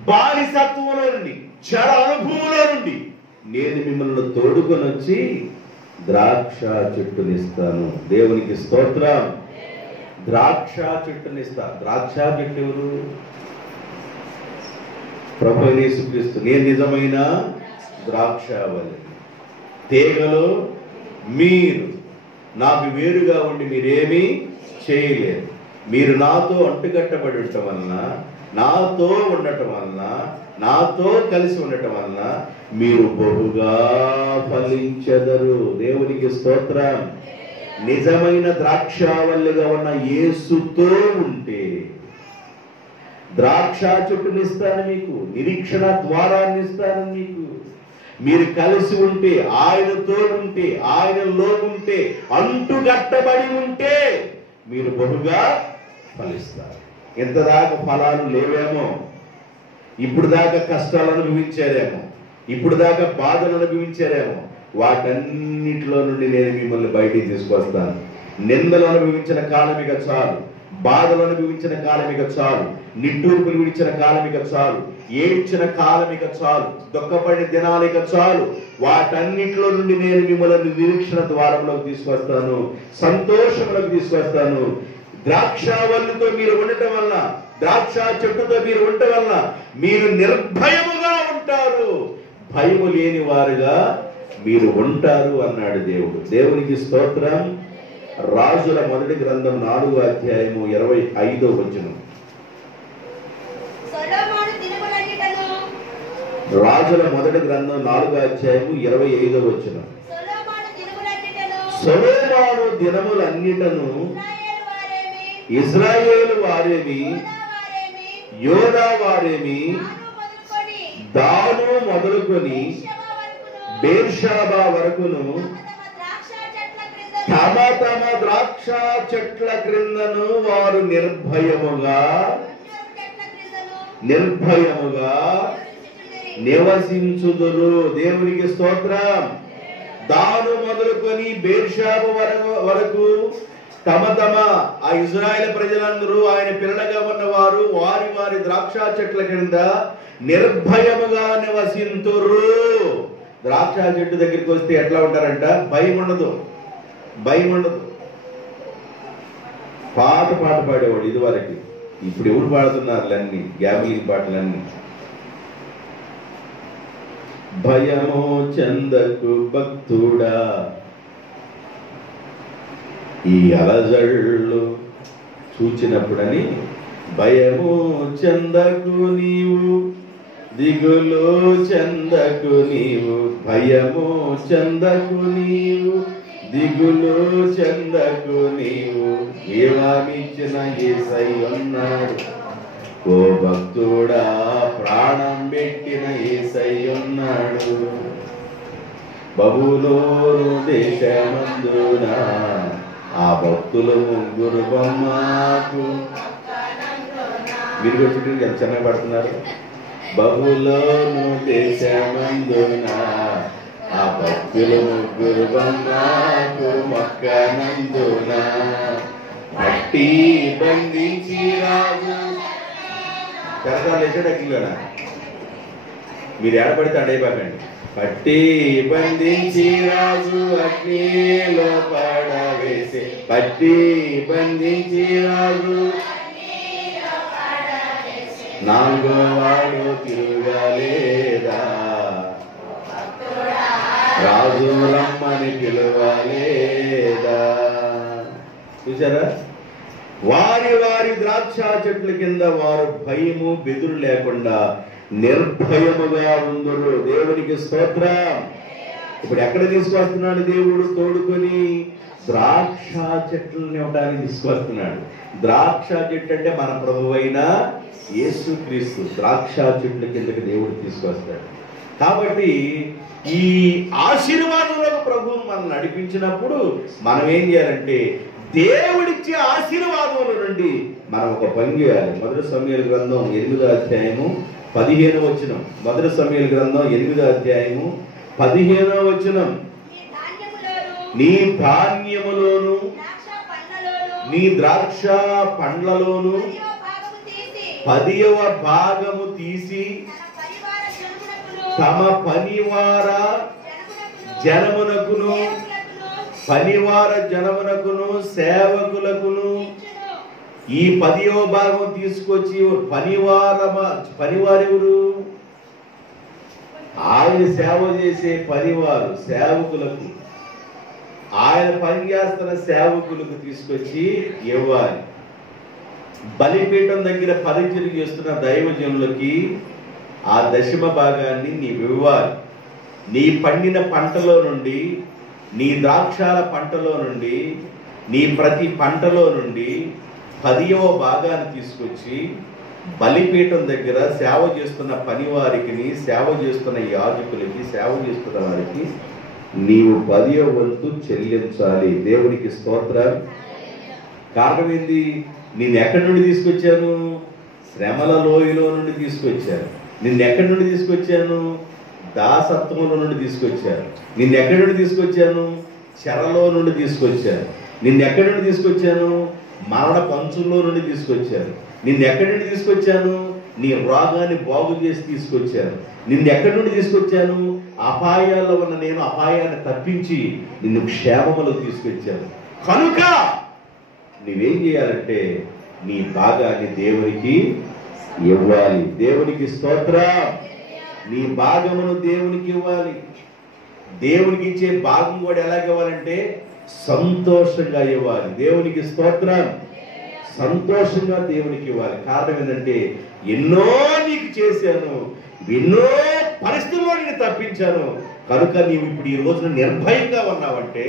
బానిసత్వంలో నుండి, చెడ అనుభవంలో నుండి నేను మిమ్మల్ని తోడుకొని వచ్చి ద్రాక్ష చెట్టునిస్తాను. దేవునికి స్తోత్రం. ద్రాక్ష చెట్టునిస్తా. ద్రాక్ష చెట్టు ఎవరు? ప్రభు యేసుక్రీస్తు. నేను నిజమైన ద్రాక్షవల్లి. తీగలో మీరు నాకు వేరుగా ఉండి మీరేమీ చేయలేరు. మీరు నాతో అంటుకట్టబడి ఉండటం వలన, నాతో ఉండటం వలన, నాతో కలిసి ఉండటం వలన మీరు బహుగా ఫలించెదరు. దేవునికి స్తోత్రం. నిజమైన ద్రాక్షవల్లిగా ఉన్న యేసుతో ఉంటే ద్రాక్ష చెట్టునిస్తాను మీకు, నిరీక్షణ ద్వారాన్ని ఇస్తాను మీకు. మీరు కలిసి ఉంటే, ఆయనతో ఉంటే, ఆయనలో ఉంటే, అంటుగట్టబడి ఉంటే మీరు బహుగా ఫలిస్తారు. ఇంతదాకా ఫలాలు లేవేమో, ఇప్పుడు దాకా కష్టాలు అనుభవించారేమో, ఇప్పుడు దాకా బాధలు అనుభవించారేమో, వాటన్నిటిలో నుండి నేను మిమ్మల్ని బయటికి తీసుకొస్తాను. నిందలు అనుభవించిన కాలం ఇక చాలు, బాధలు అనుభవించిన కాలం ఇక చాలు, నిట్టూర్పులు విడిచిన కాలం ఇక చాలు, ఏడ్చిన కాలం ఇక చాలు, దుఃఖపడిన దినాలు ఇక చాలు. వాటన్నిటిలో నుండి నేను మిమ్మల్ని నిరీక్షణ ద్వారంలోకి తీసుకొస్తాను, సంతోషంలోకి తీసుకొస్తాను. ద్రాక్షవల్లితో మీరు ఉండటం వల్ల, ద్రాక్ష చెట్టుతో మీరు ఉండటం వల్ల మీరు నిర్భయముగా ఉంటారు, భయము లేని వారుగా మీరు ఉంటారు అన్నాడు దేవుడు. దేవునికి స్తోత్రం. రాజుల మొదటి గ్రంథం 4వ అధ్యాయము 25వ వచనం. రాజుల మొదటి గ్రంథం 4వ అధ్యాయము 25వ వచనం. సొలొమోను దినములన్నిటను ఇశ్రాయేలు వారేమి, యోదా వారేమి, దాను మొదలుకొని బేర్షాబా వరకును తమ తమ ద్రాక్ష చెట్ల క్రిందను వారు నిర్భయముగా నివసించుదురు. దేవునికి స్తోత్రం. దాను మొదలుకొని బేర్షాబా వరకు తమ తమ ఆ ఇజ్రాయేల్ ప్రజలందరూ ఆయన పిల్లలుగా ఉన్నవారు వారి వారి ద్రాక్ష చెట్ల కింద నిర్భయముగా నివసింతురు. ద్రాక్ష చెట్టు దగ్గరికి వస్తే ఎట్లా ఉంటారంట? భయం ఉండదు. పాట పాడేవాడు ఇదివరకు. ఇప్పుడు ఎవరు పాడుతున్నారు? అన్ని గ్యాబ్లింగ్ పాటలన్నీ. భయమో చందకు భక్తుడా, ఈ అలజళ్ళు చూచినప్పుడని భయము చందకు నీవు, దిగులు చందకు నీవు, భయము చందకు నీవు, దిగులు చందకు నీవు, ఏమిచ్చిన యేసయ్య ఉన్నాడు. ఓ భక్తుడా, ప్రాణం పెట్టిన యేసయ్య ఉన్నాడు. బబులోను దేశమందున ఆ భక్తులు ముగ్గురు బొమ్మకు మీరు వచ్చి ఎంత చిన్నగా పడుతున్నారు. బబులోను దేశమందున ఆ భక్తులు ముగ్గురు బొమ్మకు మొక్కనందున పట్టి బంధించి రాజు కరగా లేచాడు. మీరు ఏడపడితే అడైపోకండి. పట్టి బంధించి రాజు అగ్నిలో పడవేసే, పట్టి బంధించి రాజు నాలుగో వాడు తిరగలేదా, రాజు రమ్మని పిలవలేదా. చూసారా? వారి వారి ద్రాక్ష చెట్ల కింద వారు భయము బెదురు లేకుండా నిర్భయముగా ఉందరు. దేవునికి స్తోత్రం. ఇప్పుడు ఎక్కడ తీసుకొస్తున్నాడు దేవుడు? తోడుకొని ద్రాక్ష చెట్లను ఇవ్వడానికి తీసుకొస్తున్నాడు. ద్రాక్ష చెట్టు అంటే మన ప్రభువైన యేసుక్రీస్తు. ద్రాక్ష చెట్ల కిందకి దేవుడు తీసుకొస్తాడు. కాబట్టి ఈ ఆశీర్వాదంలో ప్రభు మనం నడిపించినప్పుడు మనం ఏం చేయాలంటే దేవుడిచ్చే ఆశీర్వాదముల నుండి మనం ఒక పని చేయాలి. మొదటి సమూయేలు గ్రంథం 8వ అధ్యాయము 15వ వచనం. మొదటి సమూయేలు గ్రంథం 8వ అధ్యాయము 15వ వచనం. నీ ధాన్యములోను నీ ద్రాక్ష పండ్లలోను 10వ భాగము తీసి తమ పనివార జనమునకును సేవకులకును ఈ 10వ భాగం తీసుకొచ్చి పనివారెవరు? ఆయన సేవ చేసే పనివారు, సేవకులకు, ఆయన పనిచేస్తున్న సేవకులకు తీసుకొచ్చి ఇవ్వాలి. బలిపీఠం దగ్గర పరిచయం చేస్తున్న దైవజనులకి ఆ దశమ భాగాన్ని నీవు ఇవ్వాలి. నీ పండిన పంటలో నుండి, నీ ద్రాక్షాల పంటలో నుండి, నీ ప్రతి పంటలో నుండి 10వ భాగాన్ని తీసుకొచ్చి బలిపీఠం దగ్గర సేవ చేస్తున్న పనివారికి, సేవ చేస్తున్న యాజకులకి, సేవ చేస్తున్న వారికి నీవు 10వ వంతు చెల్లించాలి. దేవునికి స్తోత్రం. కారణం ఏంది? నేను ఎక్కడి నుండి తీసుకొచ్చాను? శ్రమల లోయలో నుండి తీసుకొచ్చాను. నిన్నెక్కడి నుండి తీసుకొచ్చాను? దాసత్వంలో నుండి తీసుకొచ్చాను. నిన్నెక్కడి నుండి తీసుకొచ్చాను? చెరలో నుండి తీసుకొచ్చాను. నిన్నెక్కడి నుండి తీసుకొచ్చాను? మరణ పంచుల్లో నుండి తీసుకొచ్చాను. నిన్నెక్కడి నుండి తీసుకొచ్చాను? నీ రోగాన్ని బాగు చేసి తీసుకొచ్చాను. నిన్నెక్కడి నుండి తీసుకొచ్చాను? అపాయాల్లో ఉన్న నేను అపాయాన్ని తప్పించి నిన్ను క్షేమములో తీసుకొచ్చాను. కనుక నువ్వేం చేయాలంటే నీ భాగాన్ని దేవునికి ఇవ్వాలి. దేవునికి స్తోత్రం. నీ భాగమును దేవునికి ఇవ్వాలి. దేవునికి ఇచ్చే భాగం కూడా ఎలాగ ఇవ్వాలంటే సంతోషంగా ఇవ్వాలి. దేవునికి స్తోత్రం. సంతోషంగా దేవునికి ఇవ్వాలి. కారణం ఏంటంటే ఎన్నో నీకు చేశాను, ఎన్నో పరిస్థితుల్లో నేను తప్పించాను కనుక నీవు ఇప్పుడు ఈ రోజున నిర్భయంగా ఉన్నావంటే,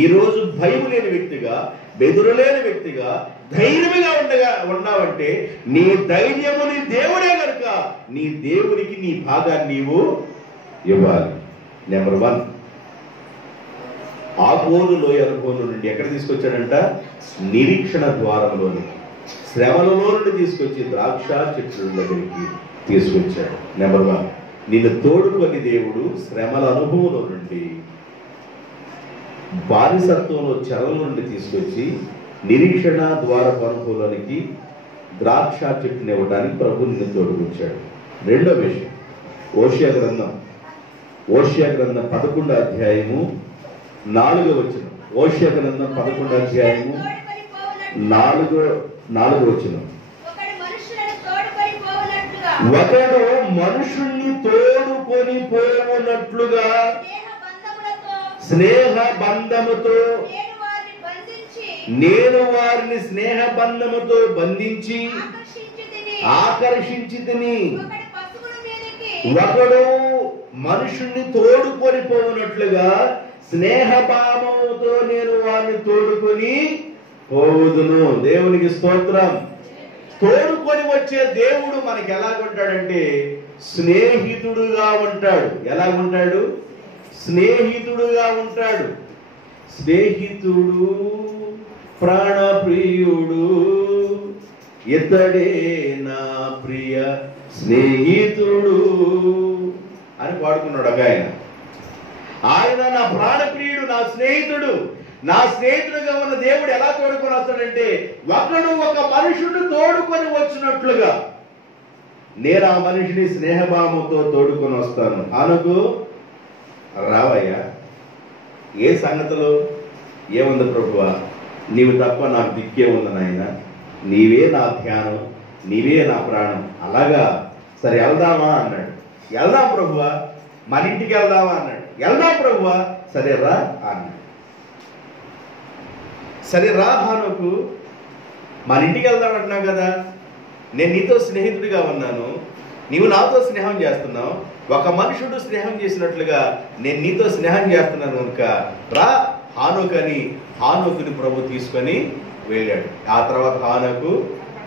ఈ రోజు భయం లేని వ్యక్తిగా, బెదురులేని వ్యక్తిగా, ధైర్యంగా ఉన్నావంటే నీ ధైర్యము నీ దేవుడే కనుక నీ దేవునికి నీ భాగాన్ని నీవు ఇవ్వాలి. నెంబర్ 1, ఆకోరు లోయ అనుభవం నుండి ఎక్కడ తీసుకొచ్చాడంట? నిరీక్షణ ద్వారంలోనికి, శ్రమలలో నుండి తీసుకొచ్చి ద్రాక్ష చెట్ల దగ్గరికి తీసుకొచ్చాడు. నెంబర్ 1, నిన్ను తోడుకొని దేవుడు శ్రమల అనుభవంలో నుండి, బానిసత్వంలో చెరల నుండి తీసుకొచ్చి నిరీక్షణ ద్వార అనుభవంలోనికి ద్రాక్ష చెట్టుని ఇవ్వడానికి ప్రభు నిన్ను తోడుకొచ్చాడు. రెండో విషయం, ఓషియా గ్రంథం 11వ అధ్యాయము 4వ వచనం. ఓషియా గ్రంథం 11వ అధ్యాయము 4వ వచనం. ఒకడు మనుషుల్ని తోడుకొని పోవునట్లుగా స్నేహ బంధముతో నేను వారిని స్నేహ బంధముతో బంధించి ఆకర్షించి తిని. ఒకడు మనుషుల్ని తోడుకొని పోవునట్లుగా స్నేహ భావముతో నేను వారిని తోడుకొని పోవుదును. దేవునికి స్తోత్రం. తోడుకొని వచ్చే దేవుడు మనకి ఎలాగుంటాడంటే స్నేహితుడుగా ఉంటాడు. ఎలాగుంటాడు? స్నేహితుడుగా ఉంటాడు. స్నేహితుడు ప్రాణప్రియుడు ఇతడే నా ప్రియ స్నేహితుడు అని పాడుకున్నాడు ఒక ఆయన. ఆయన నా ప్రాణప్రియుడు, నా స్నేహితుడు. నా స్నేహితుడుగా ఉన్న దేవుడు ఎలా తోడుకొని వస్తాడంటే ఒకడు ఒక మనుషుడు తోడుకొని వచ్చినట్లుగా నేను ఆ మనిషిని స్నేహభావంతో తోడుకొని వస్తాను. అనుకు రావయ్యా, ఏ సంగతులు ఏముంది ప్రభువా, నీవు తప్ప నాకు దిక్కే ఉంది నాయన, నీవే నా ధ్యానం, నీవే నా ప్రాణం. అలాగా, సరే వెళ్దామా అన్నాడు. వెళ్దాం ప్రభువా, మన ఇంటికి వెళ్దామా అన్నాడు. వెళ్దాం ప్రభువా, సరే రా అన్నాడు. సరే రా హానుకు, మన ఇంటికి వెళ్దాం అంటున్నావు కదా, నేను నీతో స్నేహితుడిగా ఉన్నాను, నీవు నాతో స్నేహం చేస్తున్నావు, ఒక మనుషుడు స్నేహం చేసినట్లుగా నేను నీతో స్నేహం చేస్తున్నాను కనుక రా హానోకు అని హానోకుని ప్రభు తీసుకొని వెళ్ళాడు. ఆ తర్వాత హానోకు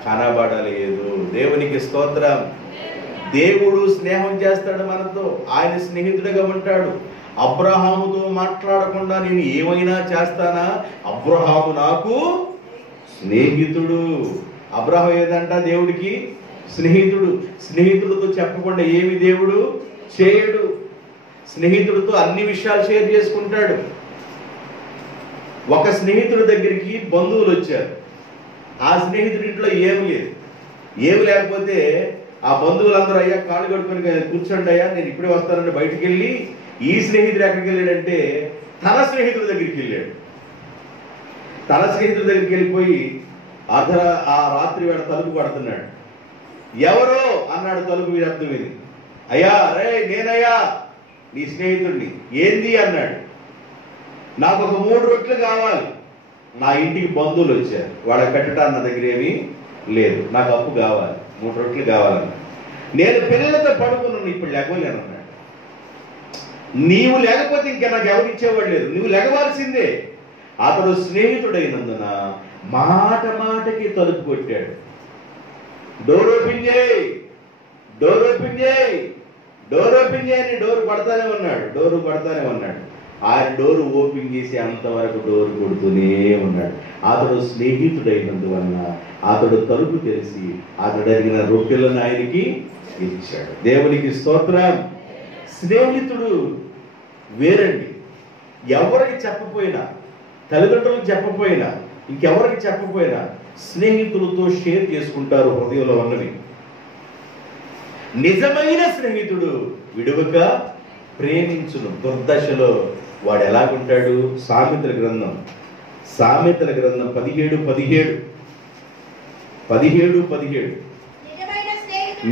కనబడలేదు. దేవునికి స్తోత్రం. దేవుడు స్నేహం చేస్తాడు మనతో, ఆయన స్నేహితుడిగా ఉంటాడు. అబ్రహాముతో మాట్లాడకుండా నేను ఏమైనా చేస్తానా, అబ్రహాము నాకు స్నేహితుడు. అబ్రహాము ఏదంట? దేవుడికి స్నేహితుడు. స్నేహితుడితో చెప్పకుండా ఏమి దేవుడు చేయడు. స్నేహితుడితో అన్ని విషయాలు షేర్ చేసుకుంటాడు. ఒక స్నేహితుడి దగ్గరికి బంధువులు వచ్చారు. ఆ స్నేహితుడి ఇంట్లో ఏమి లేదు. ఏమి లేకపోతే ఆ బంధువులందరూ అయ్యా కాళ్ళు కడుక్కొని కూర్చోండి అయ్యా, నేను ఇప్పుడే వస్తానని బయటికి వెళ్ళి, ఈ స్నేహితుడు ఎక్కడికి వెళ్ళాడంటే తన స్నేహితుడి దగ్గరికి వెళ్ళాడు. తన స్నేహితుడి దగ్గరికి వెళ్ళిపోయి ఆ రాత్రి వేళ తలుపు పడుతున్నాడు. ఎవరో అన్నాడు తలుపు శబ్దం ఇది. అయ్యా, రే నేనయ్యా నీ స్నేహితుడిని. ఏంది అన్నాడు. నాకు ఒక 3 రొట్టెలు కావాలి, నా ఇంటికి బంధువులు వచ్చారు, వాళ్ళకి పెట్టడానికి నా దగ్గర ఏమీ లేదు, నాకు అప్పు కావాలి, 3 రొట్టెలు కావాలన్నా. నేను పిల్లలతో పడుకున్నాను, ఇప్పుడు లెగవలేను అన్నాడు. నీవు లేకపోతే ఇంకా నాకు ఎవరు ఇచ్చేవాడు లేదు, నువ్వు లెగవాల్సిందే. అతడు స్నేహితుడైనందున మాట మాటకి తలుపు కొట్టాడు. డోర్ ఓపెన్ చేయి, డోర్ ఓపెన్ చేయి, డోర్ ఓపెన్ చేయని డోర్ పడతానే ఉన్నాడు. ఆయన డోరు ఓపెన్ చేసి అంతవరకు డోర్ కొడుతూనే ఉన్నాడు. అతడు స్నేహితుడైనందువల్ల అతడు తలుపు తెలిసి అతడు అడిగిన రొట్టెలను ఆయనకి ఇచ్చాడు. దేవునికి స్తోత్రం. స్నేహితుడు వేరండి. ఎవరికి చెప్పపోయినా, తల్లిదండ్రులకు చెప్పపోయినా, ఇంకెవరికి చెప్పపోయినా స్నేహితులతో షేర్ చేసుకుంటారు హృదయంలో ఉన్నవి. నిజమైన స్నేహితుడు విడువక ప్రేమించును. దుర్దశలో వాడు ఎలాగుంటాడు? సామెతల గ్రంథం 17:17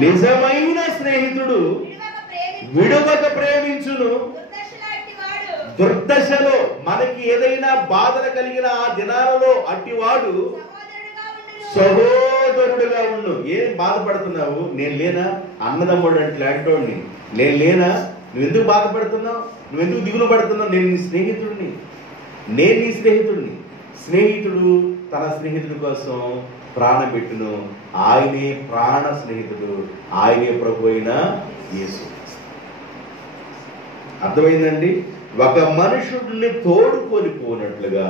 నిజమైన స్నేహితుడు విడువక ప్రేమించును. దుర్దశలో మనకి ఏదైనా బాధలు కలిగిన ఆ దినాలలో అట్టివాడు సహోదరుడుగా ఉండు. ఏం బాధపడుతున్నావు? నేను లేనా? అన్నదమ్ముడు అంటే లాంటోడిని నేను లేనా? నువ్వెందుకు బాధపడుతున్నావు? నువ్వెందుకు దిగులు పడుతున్నావు? నేను నీ స్నేహితుడిని, నేను నీ స్నేహితుడిని. స్నేహితుడు తన స్నేహితుడి కోసం ప్రాణం పెట్టును. ఆయనే ప్రాణ స్నేహితుడు, ఆయనే ప్రభు అయిన యేసు. అర్థమైందండి? ఒక మనుషుడిని తోడుకొని పోనట్లుగా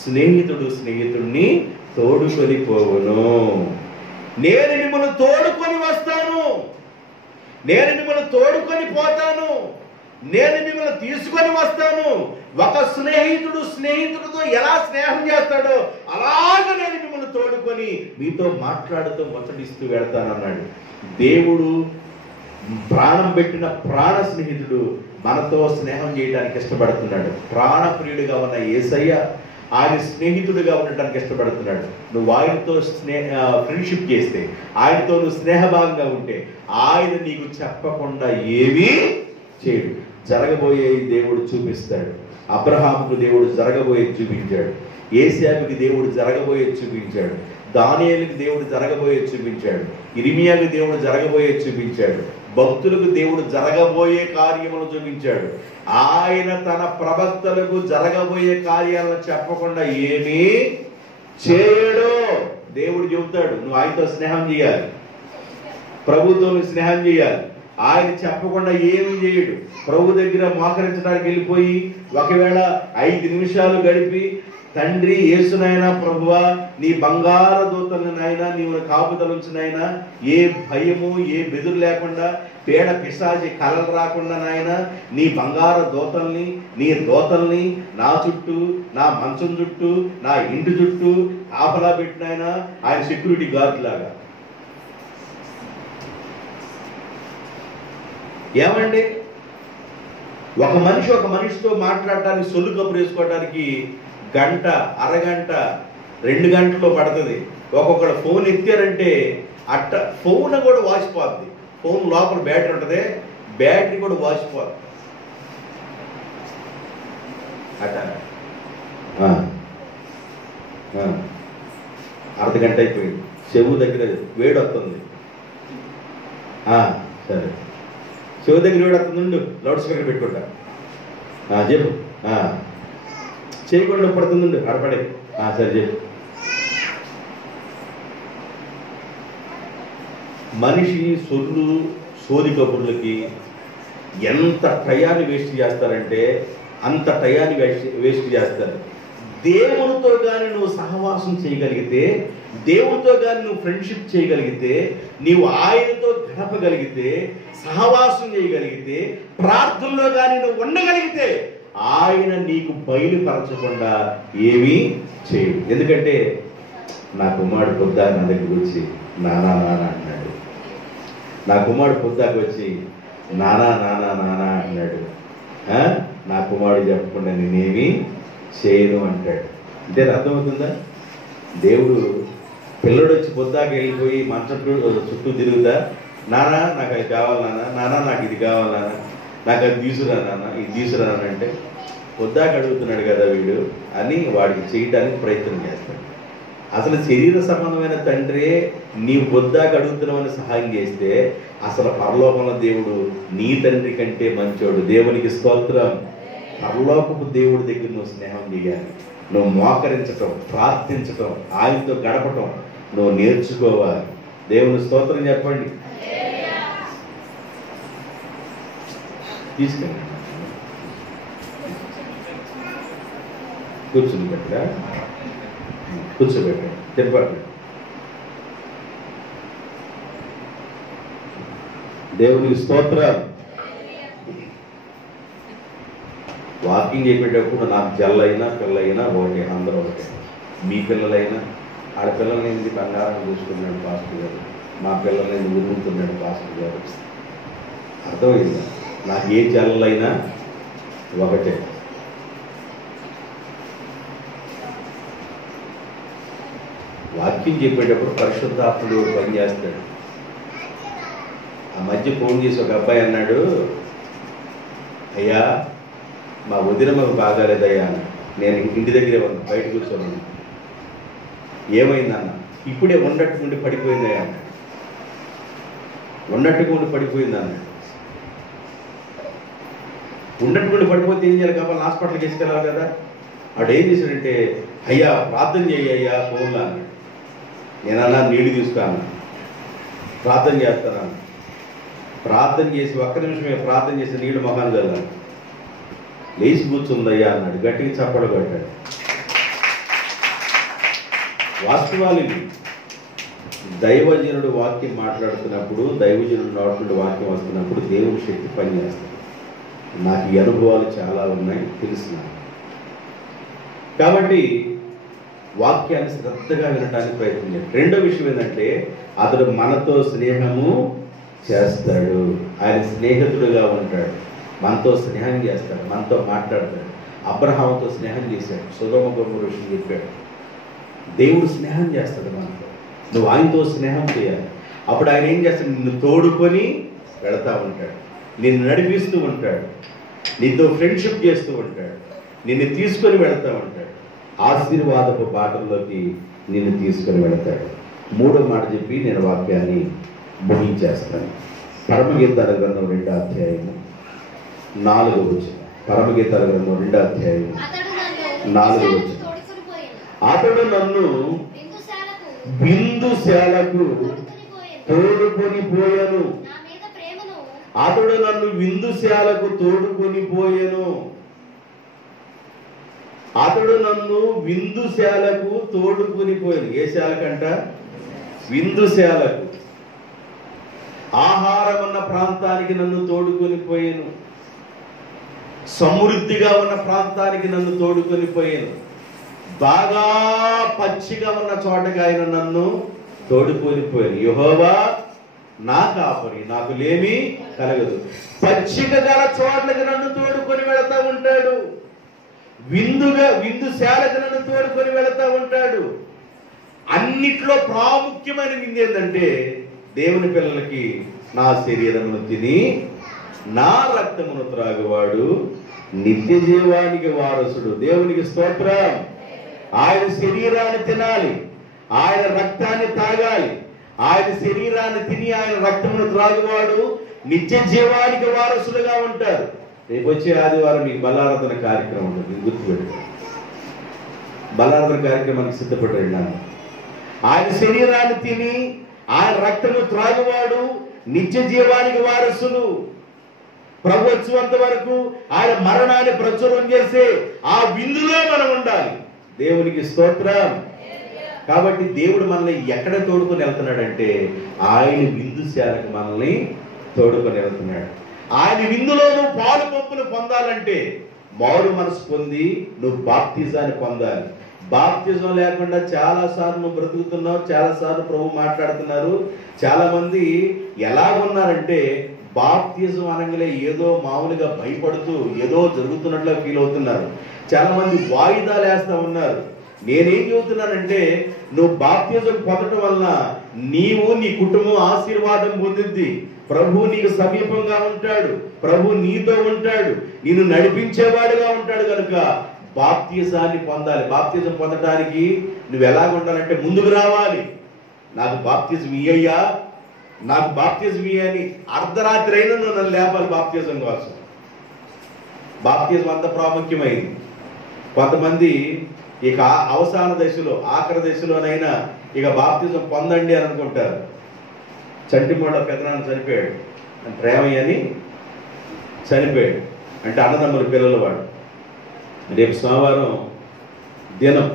స్నేహితుడు స్నేహితుడిని తోడుకొని పోవును. నేను మిమ్మల్ని తోడుకొని వస్తాను, నేను మిమ్మల్ని తోడుకొని పోతాను, నేను మిమ్మల్ని తీసుకొని వస్తాను. ఒక స్నేహితుడు స్నేహితుడితో ఎలా స్నేహం చేస్తాడో అలాగ నేను మిమ్మల్ని తోడుకొని మీతో మాట్లాడుతూ ముచ్చటిస్తూ వెళ్తానన్నాడు. దేవుడు ప్రాణం పెట్టిన ప్రాణ స్నేహితుడు మనతో స్నేహం చేయడానికి ఇష్టపడుతున్నాడు. ప్రాణప్రియుడిగా ఉన్న యేసయ్య ఆయన స్నేహితుడిగా ఉండటానికి ఇష్టపడుతున్నాడు. నువ్వు ఆయనతో ఫ్రెండ్షిప్ చేస్తే, ఆయనతో నువ్వు స్నేహభాగంగా ఉంటే ఆయన నీకు చెప్పకుండా ఏమీ చేయడు. జరగబోయే దేవుడు చూపిస్తాడు. అబ్రహాముకు దేవుడు జరగబోయేది చూపించాడు. ఏశాకుకి దేవుడు జరగబోయేది చూపించాడు. దానియేలుకి దేవుడు జరగబోయేది చూపించాడు. ఇర్మియాకు దేవుడు జరగబోయేది చూపించాడు. భక్తులకు దేవుడు జరగబోయే కార్యములు చూపించాడు. ఆయన తన ప్రవక్తలకు జరగబోయే కార్యాలను చెప్పకుండా ఏమీ చేయడు. దేవుడు చెబుతాడు నువ్వు ఆయనతో స్నేహం చేయాలి, ప్రభుతో స్నేహం చేయాలి. ఆయన చెప్పకుండా ఏమి చేయడు. ప్రభు దగ్గర మోకరించడానికి వెళ్ళిపోయి ఒకవేళ 5 నిమిషాలు గడిపి తండ్రి యేసునైనా ప్రభువా నీ బంగారు దూతలను నాయనా నీవు కాపుదలుంచినైనా, ఏ భయము ఏ బెదురు లేకుండా, పేడ పిశాచి కలలు రాకుండా నాయనా నీ బంగారు దూతల్ని నీ దూతల్ని నా చుట్టూ, నా మంచం చుట్టూ, నా ఇంటి చుట్టూ కాపలా పెట్టినాయనా. ఆయన సెక్యూరిటీ గార్డ్ లాగా. ఏమండి, ఒక మనిషితో మాట్లాడటానికి సొల్లు కబురు వేసుకోవడానికి గంట, అరగంట, 2 గంటలు పడుతుంది. ఒక్కొక్కడు ఫోన్ ఎత్తారంటే అట్ట ఫోన్ కూడా వాసిపోద్ది. ఫోన్ లోపల బ్యాటరీ ఉంటుంది, బ్యాటరీ కూడా వాసిపోద్ది. అట్ట అర్ధగంట అయిపోయింది. చెవు దగ్గర వేడి వస్తుంది. సరే, చెవు దగ్గర వేడి వస్తుంది, లౌడ్ స్పీకర్ పెట్టుకుంటా. చెప్పు. చేయకుండా పడుతుంది, అడపడే. సరే చెప్పు. మనిషి సోది కబుర్లకి ఎంత టయాన్ని వేస్ట్ చేస్తారంటే అంత టయాన్ని వేస్ట్ చేస్తారు. దేవునితో కానీ నువ్వు సహవాసం చేయగలిగితే, దేవునితో కానీ నువ్వు ఫ్రెండ్షిప్ చేయగలిగితే, నీవు ఆయనతో గడపగలిగితే, సహవాసం చేయగలిగితే, ప్రార్థనలో కానీ నువ్వు ఉండగలిగితే ఆయన నీకు బయలుపరచకుండా ఏమీ చేయడు. ఎందుకంటే నా కుమారుడు పొద్దా నా దగ్గరికి వచ్చి నానా నానా అన్నాడు. నా కుమారుడు పొద్దాకు వచ్చి నానా నానా నానా అన్నాడు. నా కుమారుడు చెప్పకుండా నేనేమి చేయను అంటాడు. అంటే అర్థమవుతుందా? దేవుడు పిల్లడు వచ్చి పొద్దాకి వెళ్ళిపోయి మంచం చుట్టూ తిరుగుతా, నానా నాకు అది కావాలి నాన్న, నానా నాకు ఇది కావాలి నాన్న, నాకు అది తీసుకురా నాన్న, ఇది తీసుకురానంటే పొద్దాకి అడుగుతున్నాడు కదా వీడు అని వాడికి చేయడానికి ప్రయత్నం చేస్తాడు. అసలు శరీర సంబంధమైన తండ్రి నీవు పొద్దాకి అడుగుతున్నామని సహాయం చేస్తే అసలు పరలోకంలో దేవుడు నీ తండ్రి కంటే మంచోడు. దేవునికి స్తోత్రం. పరలోకపు దేవుడి దగ్గర నువ్వు స్నేహం చేయాలి. నువ్వు మోకరించటం, ప్రార్థించటం, ఆయనతో గడపటం నువ్వు నేర్చుకోవాలి. దేవుని స్తోత్రం చెప్పండి. తీసుకెళ్ళండి, కూర్చుని పెట్టరా, కూర్చోబెట్టండి, చెప్పండి. దేవునికి స్తోత్రం. వాకింగ్ చెప్పేటప్పుడు నాకు జల్లైనా పిల్లైనా ఒకటే, అందరూ ఒకటే. మీ పిల్లలైనా ఆడపిల్లల్ని ఎందుకు బంగారం చూసుకున్నాడు పాస్టర్ గారు, మా పిల్లల్ని ఊరుకుంటున్నాడు పాస్టర్ గారు. అర్థమైందా? నాకు ఏ జల్లైనా ఒకటే. వాక్యం చెప్పేటప్పుడు పరిశుద్ధాత్ముడు పనిచేస్తాడు. ఆ మధ్య ఫోన్ చేసి ఒక అబ్బాయి అన్నాడు, అయ్యా మా వదిన మాకు బాగాలేదయ్యా. నేను ఇంటి దగ్గరే ఉన్నాను, బయట కూర్చోను. ఏమైందన్న? ఇప్పుడే ఉన్నట్టుండి పడిపోయిందయ్యా. ఉన్నట్టుగా ఉండి పడిపోయిందన్న. ఉన్నట్టుకుండి పడిపోతే ఏం చేయాలి? కాబట్టి హాస్పిటల్కి తీసుకెళ్ళాలి కదా. వాడు ఏం చేశాడంటే, అయ్యా ప్రార్థన చేయ్యా ఫోన్లో అన్నాడు. నేనన్నా నీళ్లు తీసుకున్నాను, ప్రార్థన చేస్తాను. ప్రార్థన చేసి ఒక్క నిమిషమే ప్రార్థన చేసి నీళ్లు మొహాన్ని చల్లాను. లేచి కూర్చుందయ్యా అన్నాడు. గట్టిగా చప్పడ కొట్టాడు. వాస్తవాలు ఇవి. దైవజనుడు వాక్యం మాట్లాడుతున్నప్పుడు, దైవజనుడు నోటి నుండి వాక్యం వస్తున్నప్పుడు దేవుని శక్తి పనిచేస్తుంది. నాకు ఈ అనుభవాలు చాలా ఉన్నాయి, తెలుసు. కాబట్టి వాక్యాన్ని శ్రద్ధగా వినడానికి ప్రయత్నించాడు. రెండో విషయం ఏంటంటే, అతడు మనతో స్నేహము చేస్తాడు. ఆయన స్నేహితుడుగా ఉంటాడు, మనతో స్నేహం చేస్తాడు, మనతో మాట్లాడతాడు. అబ్రహాముతో స్నేహం చేశాడు, సొదొమ గొమొర్రా విషయం చెప్పాడు. దేవుడు స్నేహం చేస్తాడు మనతో. నువ్వు ఆయనతో స్నేహం చేయాలి. అప్పుడు ఆయన ఏం చేస్తాడు? నిన్ను తోడుకొని వెళతా ఉంటాడు, నిన్ను నడిపిస్తూ ఉంటాడు, నీతో ఫ్రెండ్షిప్ చేస్తూ ఉంటాడు, నిన్ను తీసుకొని వెళతా ఉంటాడు, ఆశీర్వాదపు బాటల్లోకి నిన్ను తీసుకొని వెళతాడు. మూడో మాట చెప్పి నేను వాక్యాన్ని ముగించేస్తాను. పరమగీతాల గ్రంథం 2వ అధ్యాయము 4వ వచనం. పరమగీతాల గ్రంథం 2వ అధ్యాయము 4వ వచనం. అతడు నన్ను విందుశాలకు తోడుకొని పోయెను. అతడు నన్ను విందుశాలకు తోడుకొని పోయెను. అతడు నన్ను విందుశాలకు తోడుకొని పోయాను. ఏ శాలకంట? విందుశాలకు. ఆహారం ఉన్న ప్రాంతానికి నన్ను తోడుకొని పోయాను. సమృద్ధిగా ఉన్న ప్రాంతానికి నన్ను తోడుకొని పోయాను. బాగా పచ్చిగా ఉన్న చోటకి ఆయన నన్ను తోడుకొని పోయాను. యెహోవా నా కాపరి, నాకు లేమి కలగదు. పచ్చిక గల చోట్లకి నన్ను తోడుకొని వెళతా ఉంటాడు. విందుశాలకు నన్ను తోడుకొని వెళతా ఉంటాడు. అన్నిట్లో ప్రాముఖ్యమైన విందు ఏంటంటే, దేవుని పిల్లలకి నా శరీరమును తిని నా రక్తమును త్రాగువాడు నిత్య జీవానికి వారసుడు. దేవునికి స్తోత్రం. ఆయన శరీరాన్ని తినాలి, ఆయన రక్తాన్ని తాగాలి. ఆయన శరీరాన్ని తిని ఆయన రక్తమును త్రాగువాడు నిత్య జీవానికి వారసులుగా ఉంటారు. రేపు వచ్చే ఆదివారం మీకు బలారాధన కార్యక్రమం ఉంటుంది, గుర్తుపెట్టుకోండి. బలారాధన కార్యక్రమానికి సిద్ధపడ్డాడు. ఆయన శరీరాన్ని తిని ఆయన రక్తము త్రాగువాడు నిత్య జీవానికి వారసులు. ప్రభు వచ్చేంత వరకు ఆయన మరణాన్ని ప్రచురం చేసే ఆ విందులో మనం ఉండాలి. దేవునికి స్తోత్రం. కాబట్టి దేవుడు మనల్ని ఎక్కడ తోడుకొని వెళ్తున్నాడంటే, ఆయన విందుశాలకు మనల్ని తోడుకొని వెళ్తున్నాడు. ఆయన విందులో నువ్వు పాలు పంపును పొందాలంటే మారు మనసు పొంది నువ్వు బాప్తిజాన్ని పొందాలి. బాప్తిజం లేకుండా చాలా సార్లు నువ్వు బ్రతుకుతున్నావు, చాలా సార్లు ప్రభు మాట్లాడుతున్నారు. చాలా మంది ఎలా ఉన్నారంటే, బాప్తిజం అనగానే ఏదో మామూలుగా భయపడుతూ ఏదో జరుగుతున్నట్లు ఫీల్ అవుతున్నారు. చాలా మంది వాయిదాలు వేస్తా ఉన్నారు. నేనేం చెబుతున్నానంటే, నువ్వు బాప్తిజం పొందడం వలన నీవు నీ కుటుంబం ఆశీర్వాదం పొందుద్ది. ప్రభు నీకు సమీపంగా ఉంటాడు, ప్రభు నీతో ఉంటాడు, నిన్ను నడిపించేవాడుగా ఉంటాడు. కనుక బాప్తిజాన్ని పొందాలి. బాప్తిజం పొందడానికి నువ్వు ఎలాగ ఉండాలంటే, ముందుకు రావాలి. నాకు బాప్తిజం ఇయ్యయ్యా, నాకు బాప్తిజం ఇయ్యని అర్ధరాత్రి అయినా నువ్వు నన్ను లేపాలి బాప్తిజం కోసం. బాప్తిజం అంత ప్రాముఖ్యమైంది. కొంతమంది ఇక అవసాన దశలో, ఆఖరి దశలోనైనా ఇక బాప్తిజం పొందండి అని అనుకుంటారు. చంటిమూడ పెదనాన్న చనిపోయాడు, ప్రేమయ్య అని చనిపోయాడు. అంటే అన్నదమ్ముల పిల్లల వాడు. రేపు సోమవారం దినం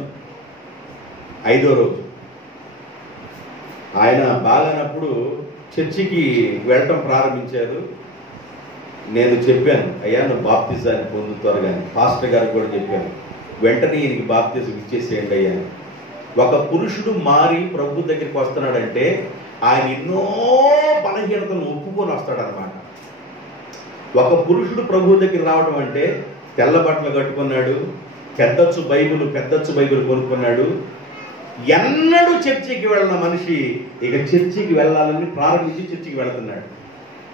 5వ రోజు. ఆయన బాగానప్పుడు చర్చికి వెళ్ళటం ప్రారంభించారు. నేను చెప్పాను, అయ్యా నువ్వు బాప్తిజాన్ని పొందుతారు కానీ, పాస్టర్ గారికి కూడా చెప్పాను, వెంటనే ఈయనకి బాప్తిజం ఇచ్చేసేయండి అయ్యా. ఒక పురుషుడు మారి ప్రభు దగ్గరికి వస్తున్నాడంటే ఆయన ఎన్నో బలహీనతలను ఒప్పుకొని వస్తాడనమాట. ఒక పురుషుడు ప్రభు దగ్గర రావడం అంటే తెల్ల బట్టలు కట్టుకున్నాడు, పెద్దచ్చు బైబిల్ కొనుక్కున్నాడు. ఎన్నడూ చర్చికి వెళ్ళిన మనిషి ఇక చర్చికి వెళ్ళాలని ప్రారంభించి చర్చికి వెళుతున్నాడు.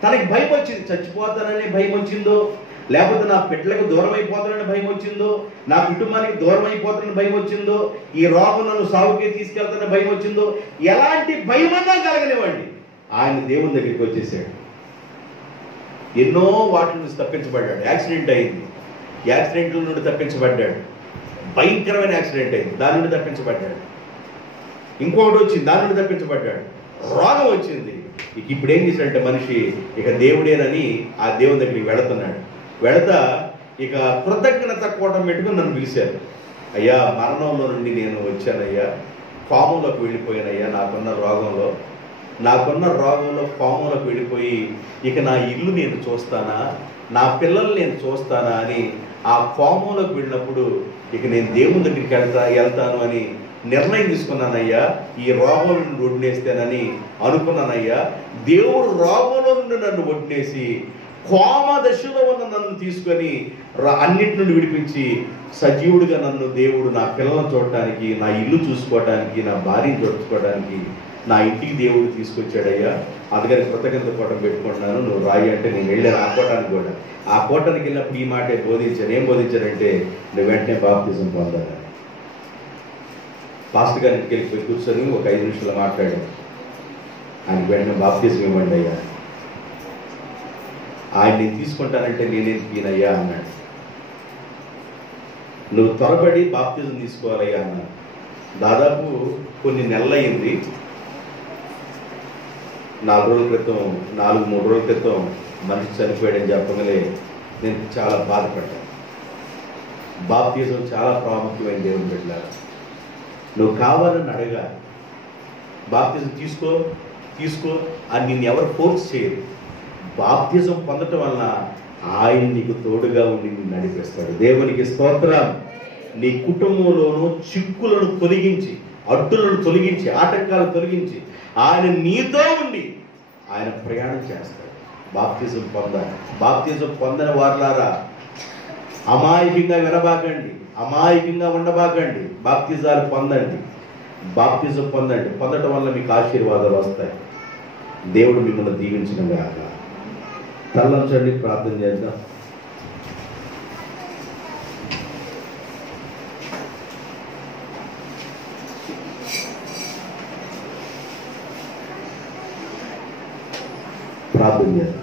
తనకి భయం వచ్చింది, చచ్చిపోతానని భయం వచ్చిందో, లేకపోతే నా బిడ్డలకు దూరం అయిపోతానని భయం వచ్చిందో, నా కుటుంబానికి దూరం అయిపోతానని భయం వచ్చిందో, ఈ రోగం నన్ను సాగుకే తీసుకెళ్తానని భయం వచ్చిందో, ఎలాంటి భయమన్నా కలగనివ్వండి, ఆయన దేవుని దగ్గరికి వచ్చేసాడు. ఎన్నో వాటి నుంచి తప్పించబడ్డాడు. యాక్సిడెంట్ అయింది, యాక్సిడెంట్ల నుండి తప్పించబడ్డాడు. భయంకరమైన యాక్సిడెంట్ అయింది, దాని నుండి తప్పించబడ్డాడు. ఇంకొకటి వచ్చింది, దాని నుండి తప్పించబడ్డాడు. రోగం వచ్చింది. ఇప్పుడు ఏం చేశాడంటే మనిషి ఇక దేవుడేనని ఆ దేవుని దగ్గరికి వెళుతున్నాడు. వెళతా ఇక కృతజ్ఞత కూటం పెట్టుకుని నన్ను పిలిచారు. అయ్యా, మరణంలో నుండి నేను వచ్చానయ్యా, పాములోకి వెళ్ళిపోయానయ్యా, నాకున్న రోగంలో పాములోకి వెళ్ళిపోయి ఇక నా ఇల్లు నేను చూస్తానా, నా పిల్లలు నేను చూస్తానా అని ఆ పాములోకి వెళ్ళినప్పుడు ఇక నేను దేవుని దగ్గరికి వెళ్తాను అని నిర్ణయం తీసుకున్నానయ్యా. ఈ రోగం నుండి ఒడ్డేస్తానని అనుకున్నానయ్యా. దేవుడు రోగంలో నుండి నన్ను ఒడ్డేసి కోమ దశలో ఉన్న నన్ను తీసుకొని అన్నిటి నుండి విడిపించి సజీవుడిగా నన్ను దేవుడు నా పిల్లలను చూడటానికి, నా ఇల్లు చూసుకోవడానికి, నా భార్యను చూసుకోవడానికి నా ఇంటికి దేవుడు తీసుకొచ్చాడయ్యా. అందుకని కృతజ్ఞత కోటం పెట్టుకుంటున్నాను, నువ్వు రాయి అంటే నేను వెళ్ళాను ఆ కోటానికి కూడా. ఆ కోటానికి వెళ్ళినప్పుడు ఈ మాటే బోధించాను. ఏం బోధించారంటే, నువ్వు వెంటనే బాప్తిజం పొందాలి. పాస్టర్ గారి ఇంటికి వెళ్ళి కూర్చొని ఒక 5 నిమిషాలు మాట్లాడాను. ఆయనకి వెంటనే బాప్తిజం ఇవ్వండి అయ్యా. ఆయన నేను తీసుకుంటానంటే నేనేం తీనయ్యా అన్నాడు. నువ్వు త్వరపడి బాప్తిజం తీసుకోవాలయ్యా అన్నాడు. దాదాపు కొన్ని నెలలైంది. 3 రోజుల క్రితం మనిషి చనిపోయాడని చెప్పగలే నేను చాలా బాధపడ్డాను. బాప్తిజం చాలా ప్రాముఖ్యమైన దేవుని బిడ్డలారా. నువ్వు కావాలని అడగాలి. బాప్తిజం తీసుకో అని నిన్ను ఎవరు ఫోర్స్ చేయరు. బాప్తిజం పొందటం వలన ఆయన నీకు తోడుగా ఉండి నిన్ను నడిపిస్తాడు. దేవునికి స్తోత్రం. నీ కుటుంబంలోనూ చిక్కులను తొలగించి, అడ్డులను తొలగించి, ఆటంకాలను తొలగించి ఆయన నీతో ఉండి ఆయన ప్రయాణం చేస్తాడు. బాప్తిజం పొందాలి. బాప్తిజం పొందని వారులారా అమాయకంగా వినబాకండి, అమాయకంగా ఉండబాకండి. బాప్తిజాలు పొందండి, బాప్తిజం పొందండి. పొందటం వల్ల మీకు ఆశీర్వాదాలు వస్తాయి. దేవుడు మిమ్మల్ని దీవించిన గాక. తల్లంచండి, ప్రార్థన చేద్దాం. ప్రార్థన చేద్దాం.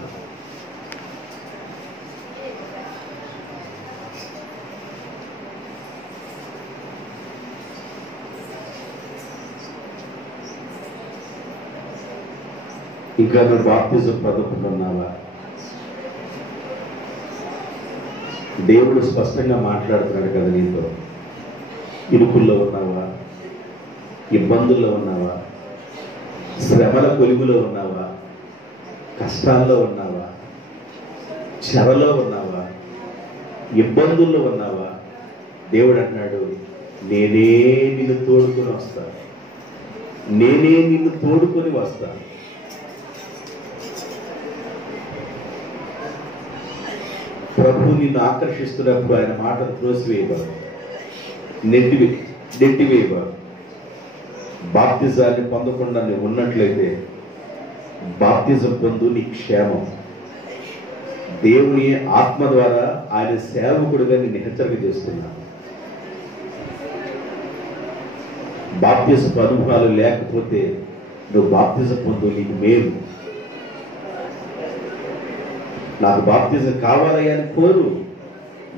ఇంకా నువ్వు బాప్తిజం పొందుకుంటున్నావా? దేవుడు స్పష్టంగా మాట్లాడుతున్నాడు కదా నీతో. ఇరుకుల్లో ఉన్నావా? ఇబ్బందుల్లో ఉన్నావా? శ్రమల కొలుగులో ఉన్నావా? కష్టాల్లో ఉన్నావా? చెరలో ఉన్నావా? ఇబ్బందుల్లో ఉన్నావా? దేవుడు అంటున్నాడు, నేనే నిన్ను తోడుకొని వస్తాను, నేనే నిన్ను తోడుకొని వస్తాను. ప్రభు నిన్ను ఆకర్షిస్తున్నప్పుడు ఆయన మాటను త్రోసివేయబారు, నెట్టివేయబారు. బాప్తిజాన్ని పొందకుండా నువ్వు ఉన్నట్లయితే బాప్తిజం పొందు, నీ క్షేమం. దేవుని ఆత్మ ద్వారా ఆయన సేవకుడిగా నిన్ను హెచ్చరిక చేస్తున్నాను. బాప్తిజపు అనుభవాలు లేకపోతే నువ్వు బాప్తిజం పొందు, నీకు మేలు. నాకు బాప్తిజం కావాలయ్యా అని కోరు.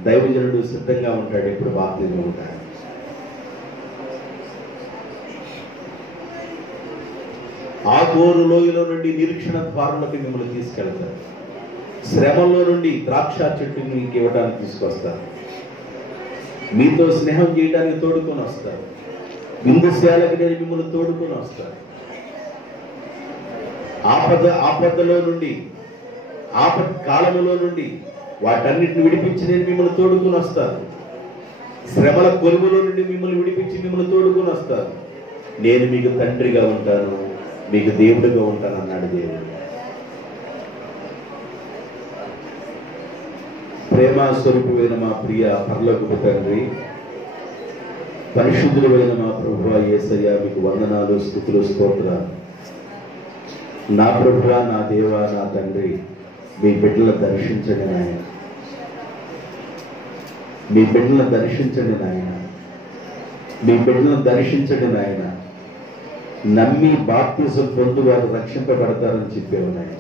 దైవజనుడు సిద్ధంగా ఉంటాడు ఎప్పుడు బాప్తిజం ఉంటాడు. ఆ గోరు లోయలో నుండి నిరీక్షణ ద్వారంలోకి మిమ్మల్ని తీసుకెళ్తారు. శ్రమంలో నుండి ద్రాక్ష చెట్టు మీకు ఇవ్వడానికి తీసుకొస్తారు. మీతో స్నేహం చేయడానికి తోడుకొని వస్తారు. విందుశాలకు నేను మిమ్మల్ని తోడుకొని వస్తారు. ఆపదలో నుండి, ఆపత్ కాలములో నుండి వాటన్నిటిని విడిపించి నేను మిమ్మల్ని తోడుకొని వస్తాను. శ్రమల కొలుములో నుండి మిమ్మల్ని విడిపించి మిమ్మల్ని తోడుకొని వస్తాను. నేను మీకు తండ్రిగా ఉంటాను, మీకు దేవుడిగా ఉంటాను అన్నాడు దేవుడు. ప్రేమ స్వరూపమైన మా ప్రియ పరలోకపు తండ్రి, పరిశుద్ధుడైన మా ప్రభువా యేసయ్య, మీకు వందనాలు, స్తుతులు, స్తోత్రాలు. నా ప్రభువా, నా దేవా, నా తండ్రి, మీ బిడ్డలను దర్శించండి నాయన. మీ బిడ్డలను దర్శించండి నాయన, మీ బిడ్డలను దర్శించండి నాయన. నమ్మి బాప్తిజం పొందు వారు రక్షింపబడతారని చెప్పేవు నాయన.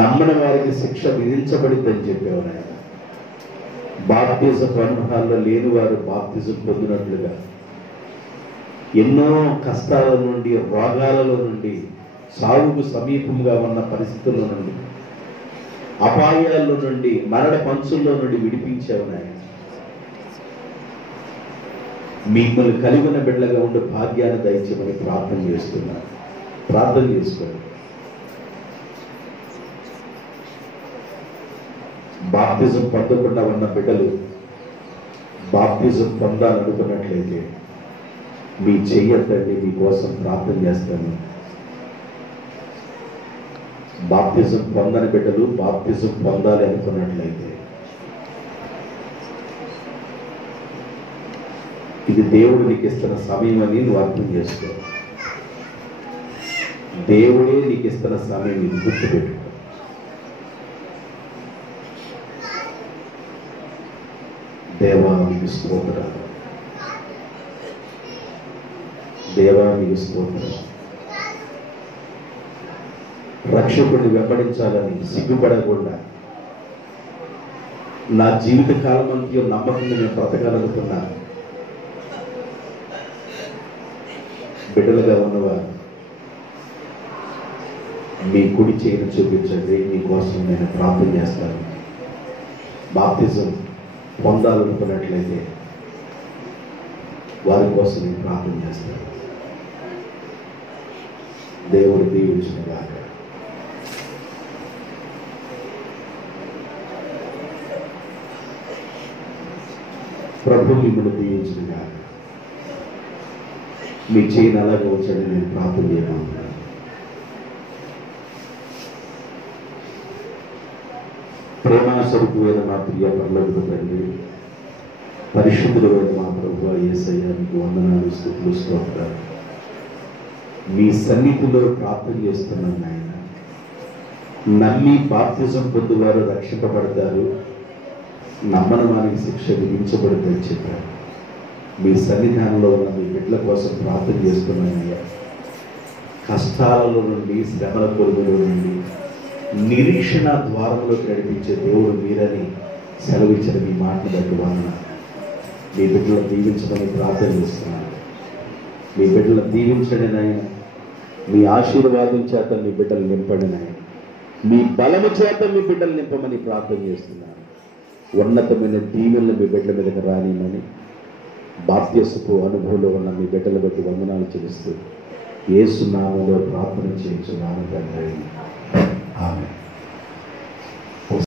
నమ్మని వారికి శిక్ష విధించబడిద్దని చెప్పేవు నాయన. బాప్తిజం అనుభవాల్లో లేని వారు బాప్తిజం పొందినట్లుగా ఎన్నో కష్టాల నుండి, రోగాలలో నుండి, సాగుకు సమీపంగా ఉన్న పరిస్థితుల నుండి, అపాయాల్లో నుండి, మరణ పంచుల్లో నుండి విడిపించావు నాయన. మిమ్మల్ని కలిగి ఉన్న బిడ్డలుగా ఉండే భాగ్యాన్ని దయచేయమని ప్రార్థన చేస్తున్నాను. ప్రార్థన చేసుకోండి. బాప్తిజం పొందకుండా ఉన్న బిడ్డలు బాప్తిజం పొందాలనుకున్నట్లయితే మీ చెయ్యొద్దండి, మీకోసం ప్రార్థన చేస్తాను. బాప్తిజం పొందని బిడ్డలు బాప్తిజం పొందాలి అనుకున్నట్లయితే ఇది దేవుడు నీకు ఇస్తున్న సమయం అని నువ్వు అర్థం చేసుకో. దేవుడే నీకు ఇస్తున్న సమయం, ఇది గుర్తుపెట్టుకో. దేవా నీకు స్తోత్రాలు, దేవా నీకు స్తోత్రాలు. రక్షకుడిని వెంబడించాలని సిగ్గుపడకుండా నా జీవిత కాలం అంతా నమ్మకంగా నేను బ్రతకాలనుకున్నా బిడ్డలుగా ఉన్నవారు మీ కుడి చేయిని చూపించండి, మీకోసం నేను ప్రార్థన చేస్తాను. బాప్తిజం పొందాలనుకున్నట్లయితే వారి కోసం నేను ప్రార్థన చేస్తాను. దేవుడు దీవించుగాక. ప్రభు మిమ్మల్ని దీవించుగాక. మీ చేయని అలాగే వచ్చాడని నేను ప్రార్థన చేయమన్నాను. ప్రేమాస్వరూపుడైన మా ప్రియ పరలోకపు తండ్రి, పరిశుద్ధుడైన మా ప్రభువా యేసయ్య, మీకు వందనాలు, స్తుతులు, స్తోత్రాలు. మీ సన్నిధిలో ప్రార్థన చేస్తున్నాను నాయన. నమ్మి బాప్తిజం పొందువారు రక్షింపబడతారు, నమ్మని వారికి శిక్ష విధించబడుతుందని చెప్పారు. మీ సన్నిధానంలో ఉన్న మీ బిడ్డల కోసం ప్రార్థన చేస్తున్నానయ్యా. కష్టాలలో నుండి, శ్రమల పొరుగులో నుండి నిరీక్షణ ద్వారంలోకి నడిపించే దేవుడు మీరని సెలవిచ్చిన మీ మాటను బట్టి వలన మీ బిడ్డలను దీవించమని ప్రార్థన చేస్తున్నాను. మీ బిడ్డలను దీవించండి నాయన. మీ ఆశీర్వాదం చేత మీ బిడ్డలు నింపండి నాయన. మీ బలము చేత మీ బిడ్డలు నింపమని ప్రార్థన చేస్తున్నాను. ఉన్నతమైన దీవెనలు మీ బిడ్డల మీదకి రానిమని బాప్తిసపు అనుభవంలో ఉన్న మీ బిడ్డల బట్టి వందనాలు చెల్లిస్తూ యేసు నామములో ప్రార్థన చేయించున్నాను తండ్రి.